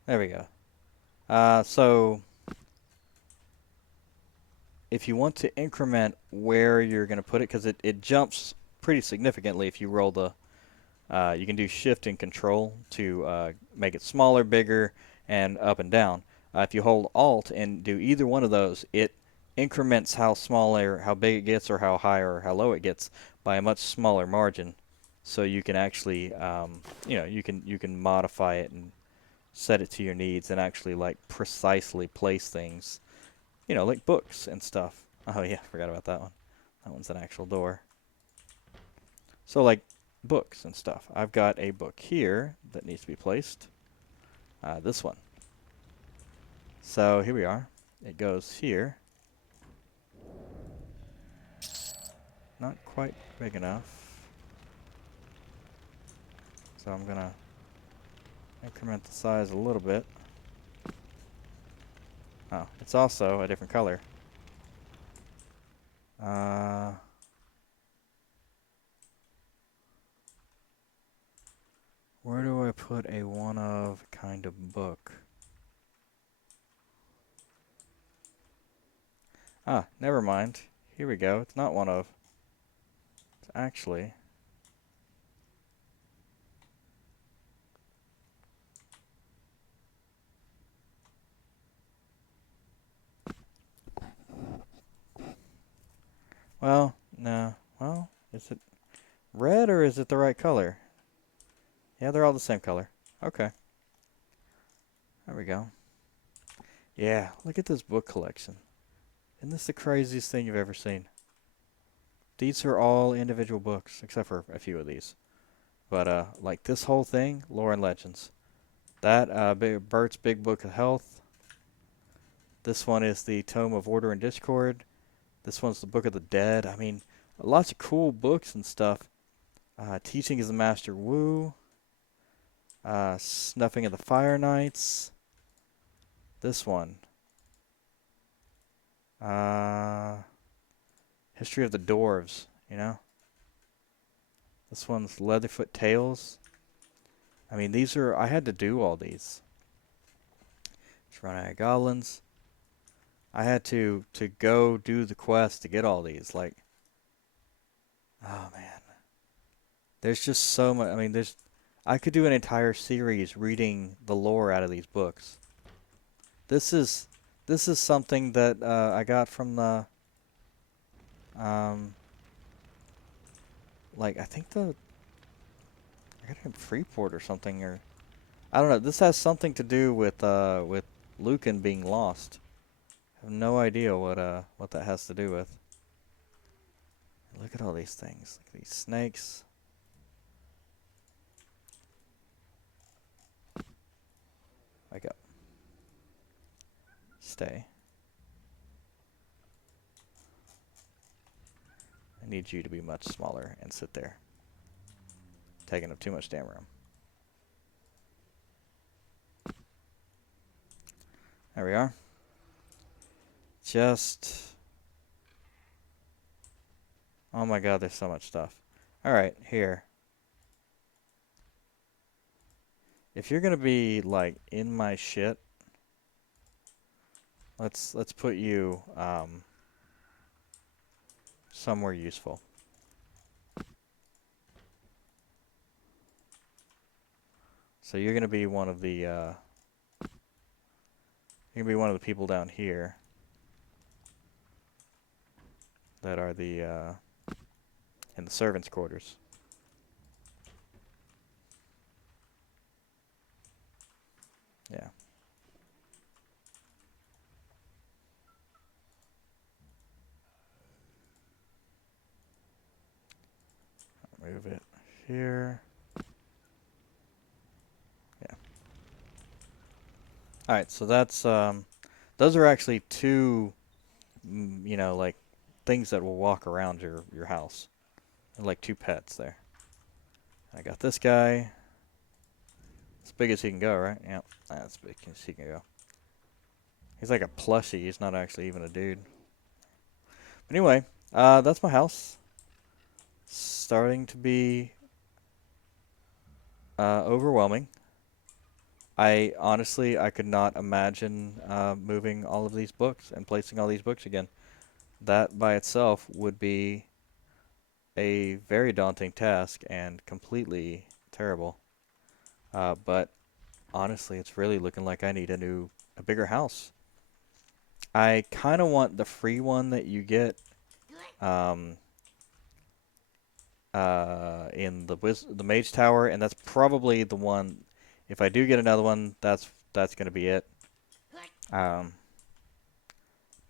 There we go. So if you want to increment where you're going to put it, because it jumps pretty significantly if you roll the, you can do shift and control to make it smaller, bigger, and up and down. If you hold alt and do either one of those, it increments how small or how big it gets or how high or how low it gets by a much smaller margin. So you can actually, you know, you can modify it and set it to your needs and actually like precisely place things, you know, like books and stuff. Oh yeah, forgot about that one. That one's an actual door. So like books and stuff. I've got a book here that needs to be placed. This one. So here we are. It goes here. Not quite big enough. So I'm gonna increment the size a little bit. Oh, it's also a different color. Where do I put a one of kind of book? Ah, never mind. Here we go. It's not one of. It's actually. Well, no. Well, is it red or is it the right color? Yeah, they're all the same color. Okay. There we go. Yeah, look at this book collection. Isn't this the craziest thing you've ever seen? These are all individual books, except for a few of these. But, like this whole thing, Lore and Legends. That, Bert's Big Book of Health. This one is the Tome of Order and Discord. This one's the Book of the Dead. I mean, lots of cool books and stuff. Teaching is the Master Wu. Snuffing of the Fire Knights. This one. History of the Dwarves, you know? This one's Leatherfoot Tales. I mean, these are... I had to do all these. Running Goblins. I had to go do the quest to get all these. Like... Oh, man. There's just so much... I mean, there's... I could do an entire series reading the lore out of these books. This is something that I got from the... like, I think I got it in Freeport or something, or... I don't know. This has something to do with Lucan being lost. I have no idea what that has to do with. Look at all these things. Look at these snakes. Wake up. Stay. I need you to be much smaller and sit there. Taking up too much damn room. There we are. Just... Oh my god, there's so much stuff. Alright, here. If you're gonna be, like, in my shit, let's put you, somewhere useful. So you're gonna be one of the, you're gonna be one of the people down here that are the, in the servants' quarters. Yeah. Move it here. Yeah. Alright, so that's, those are actually two, you know, like, things that will walk around your house. They're like two pets there. I got this guy. As big as he can go, right? Yep, that's as big as he can go. He's like a plushie. He's not actually even a dude. But anyway, that's my house. Starting to be overwhelming. I honestly could not imagine moving all of these books and placing all these books again. That by itself would be a very daunting task and completely terrible. But honestly, it's really looking like I need a bigger house. I kind of want the free one that you get in the Mage Tower, and that's probably the one. If I do get another one, that's gonna be it.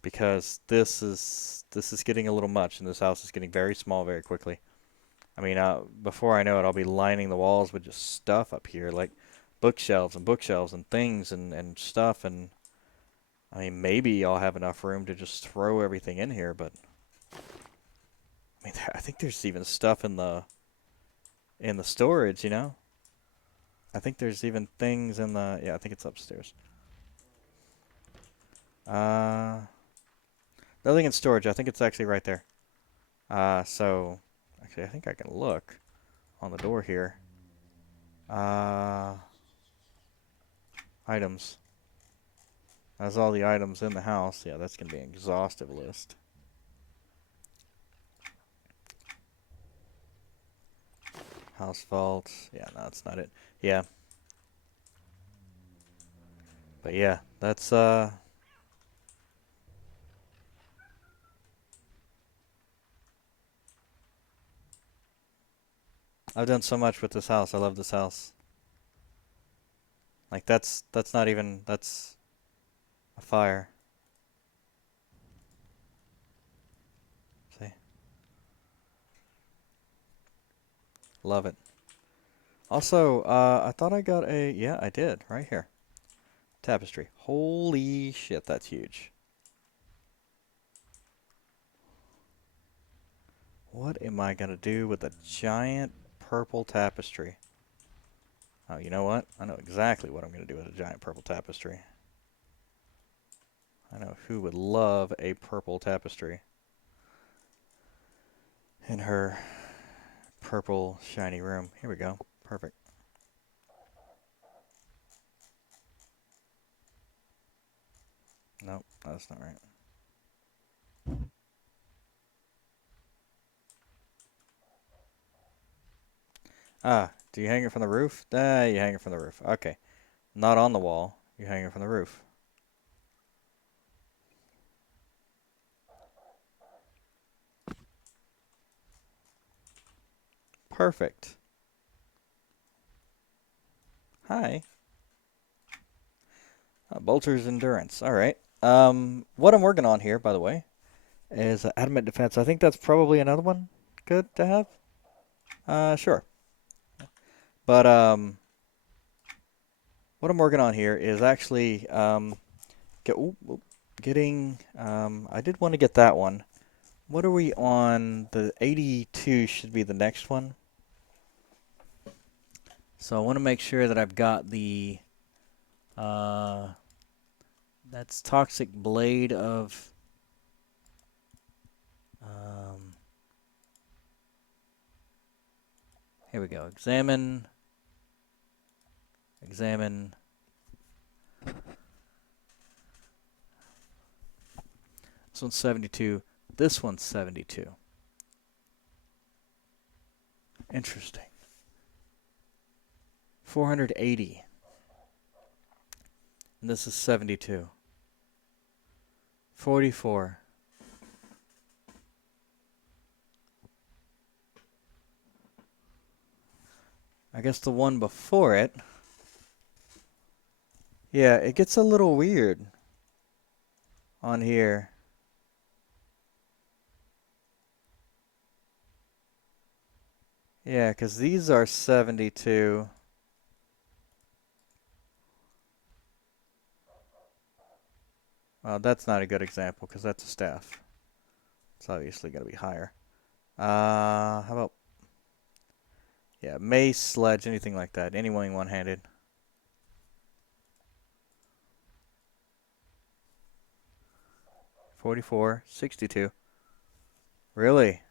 Because this is getting a little much, and this house is getting very small very quickly. I mean, before I know it, I'll be lining the walls with just stuff up here. Like, bookshelves and things and stuff. And I mean, maybe I'll have enough room to just throw everything in here. But I mean, I think there's even stuff in the storage. You know, I think there's even things in the. Yeah, I think it's upstairs. Nothing in storage. I think it's actually right there. So actually, I think I can look on the door here. Items. That's all the items in the house. Yeah, that's going to be an exhaustive list. House vaults. Yeah, no, that's not it. Yeah. But yeah, that's I've done so much with this house. I love this house. Like that's not even that's a fire. See? Love it. Also, I thought I got a yeah, I did. Right here. Tapestry. Holy shit, that's huge. What am I going to do with a giant purple tapestry? Oh, you know what? I know exactly what I'm going to do with a giant purple tapestry. I know who would love a purple tapestry in her purple shiny room. Here we go. Perfect. Nope, that's not right. Ah, do you hang it from the roof? Ah, you hang it from the roof. Okay. Not on the wall. You hang it from the roof. Perfect. Hi. Bolter's Endurance. All right. What I'm working on here, by the way, is Adamant Defense. I think that's probably another one good to have. Sure. But what I'm working on here is actually getting. I did want to get that one. What are we on? The 82 should be the next one. So I want to make sure that I've got the. That's Toxic Blade of. Here we go. Examine. Examine. This one's 72. This one's 72. Interesting. 480. And this is 72. 44. I guess the one before it. Yeah, it gets a little weird on here. Yeah, because these are 72. Well, that's not a good example because that's a staff. It's obviously going to be higher. How about, yeah, mace, sledge, anything like that. Anyone one-handed. $44, $62. Really?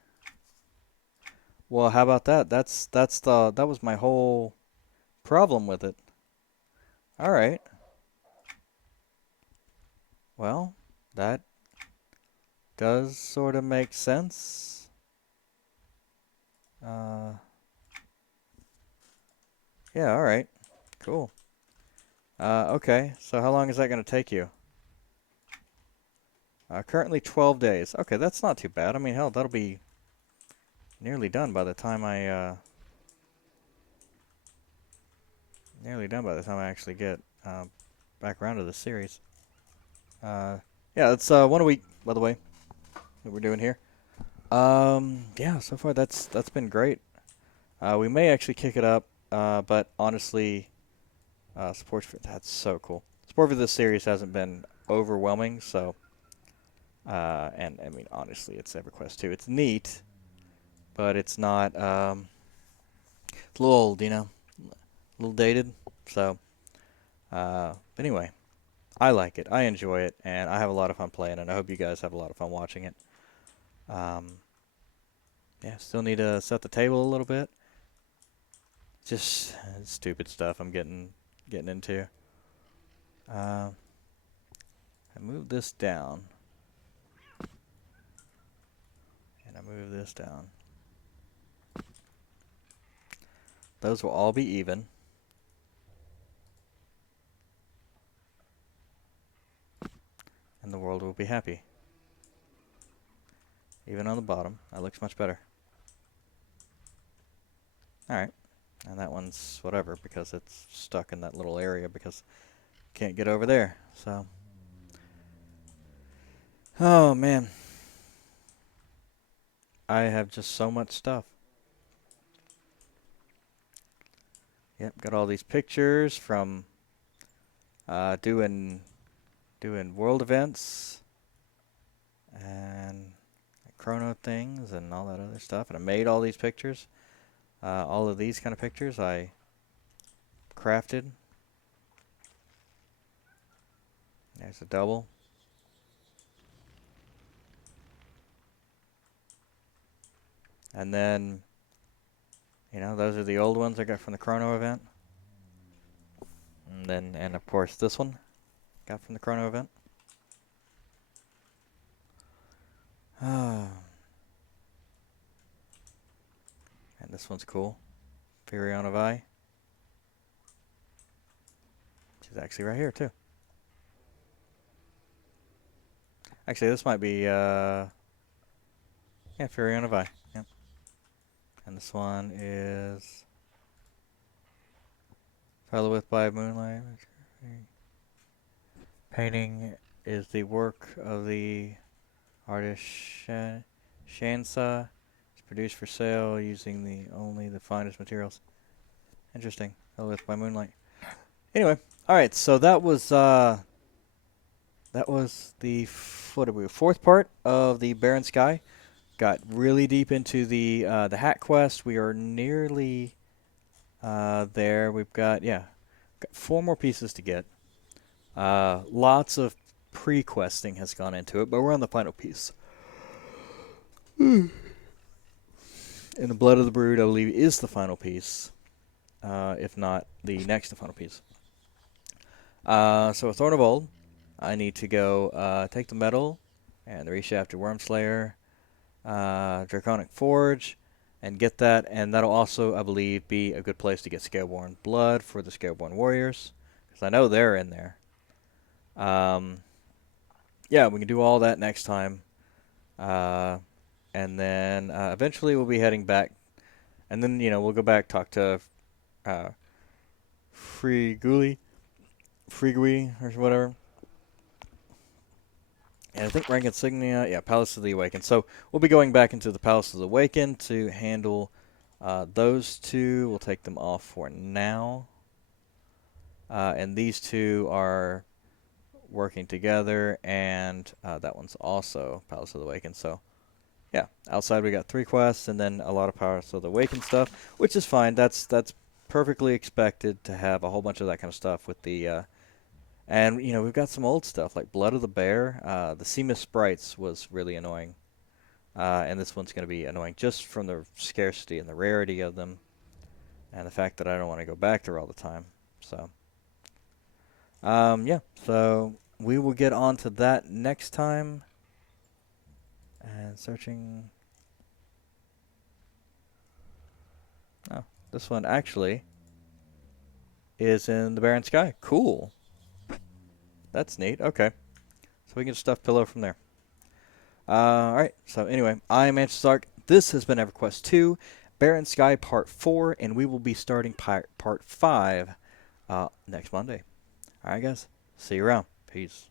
Well, how about that? That was my whole problem with it. All right. Well, that does sort of make sense. Yeah, all right. Cool. Okay, so how long is that going to take you? Currently 12 days. Okay, that's not too bad. I mean, hell, that'll be nearly done by the time I actually get back around to the series. Yeah, it's 1 week, by the way, that we're doing here. Yeah, so far that's been great. We may actually kick it up, but honestly, Support for that's so cool. Support for this series hasn't been overwhelming, so and I mean honestly, it's EverQuest 2. It's neat, but it's not. It's a little old, you know, a little dated. So, but anyway, I like it. I enjoy it, and I have a lot of fun playing it. I hope you guys have a lot of fun watching it. Um, yeah, still need to set the table a little bit. Just stupid stuff I'm getting into. I move this down, and I move this down. Those will all be even. And the world will be happy. Even on the bottom, that looks much better. Alright. And that one's whatever because it's stuck in that little area because can't get over there. So. Oh, man. I have just so much stuff. Yep, got all these pictures from doing world events and chrono things and all that other stuff. And I made all these pictures. All of these kind of pictures I crafted. There's a double. And then, you know, those are the old ones I got from the chrono event. And of course this one got from the chrono event. And this one's cool. Furion of I. Which is actually right here too. Actually this might be yeah, Furion of I. Yep. And this one is Fellow with by Moonlight. Painting is the work of the artist Shansa. It's produced for sale using only the finest materials. Interesting. Fellow with by Moonlight. Anyway, all right. So that was the fourth part of the Barren Sky. Got really deep into the hat quest. We are nearly there. We've got got 4 more pieces to get. Lots of pre-questing has gone into it, but we're on the final piece. And the Blood of the Brood, I believe, is the final piece, if not the next to final piece. So, with Thorn of Old, I need to go take the metal and the Reshafted Wormslayer, Draconic Forge, and get that. And that'll also, I believe, be a good place to get Scaleborn Blood for the Scaleborn Warriors, because I know they're in there. Yeah, we can do all that next time. And then eventually we'll be heading back. And then, you know, we'll go back, talk to Frigui, or whatever. And I think rank insignia, yeah, Palace of the Awakened. So we'll be going back into the Palace of the Awakened to handle those 2. We'll take them off for now. And these 2 are working together, and that one's also Palace of the Awakened. So, yeah, outside we got 3 quests, and then a lot of Palace of the Awakened stuff, which is fine. That's perfectly expected to have a whole bunch of that kind of stuff with the and, you know, we've got some old stuff, like Blood of the Bear. The Seamus Sprites was really annoying. And this one's going to be annoying just from the scarcity and the rarity of them. And the fact that I don't want to go back there all the time. So, yeah. So, we will get on to that next time. And searching. Oh, this one actually is in the Barren Sky. Cool. That's neat. Okay. So we can stuff pillow from there. Alright. So anyway, I'm Antizark. This has been EverQuest 2, Barren Sky Part 4, and we will be starting Part 5 next Monday. Alright, guys. See you around. Peace.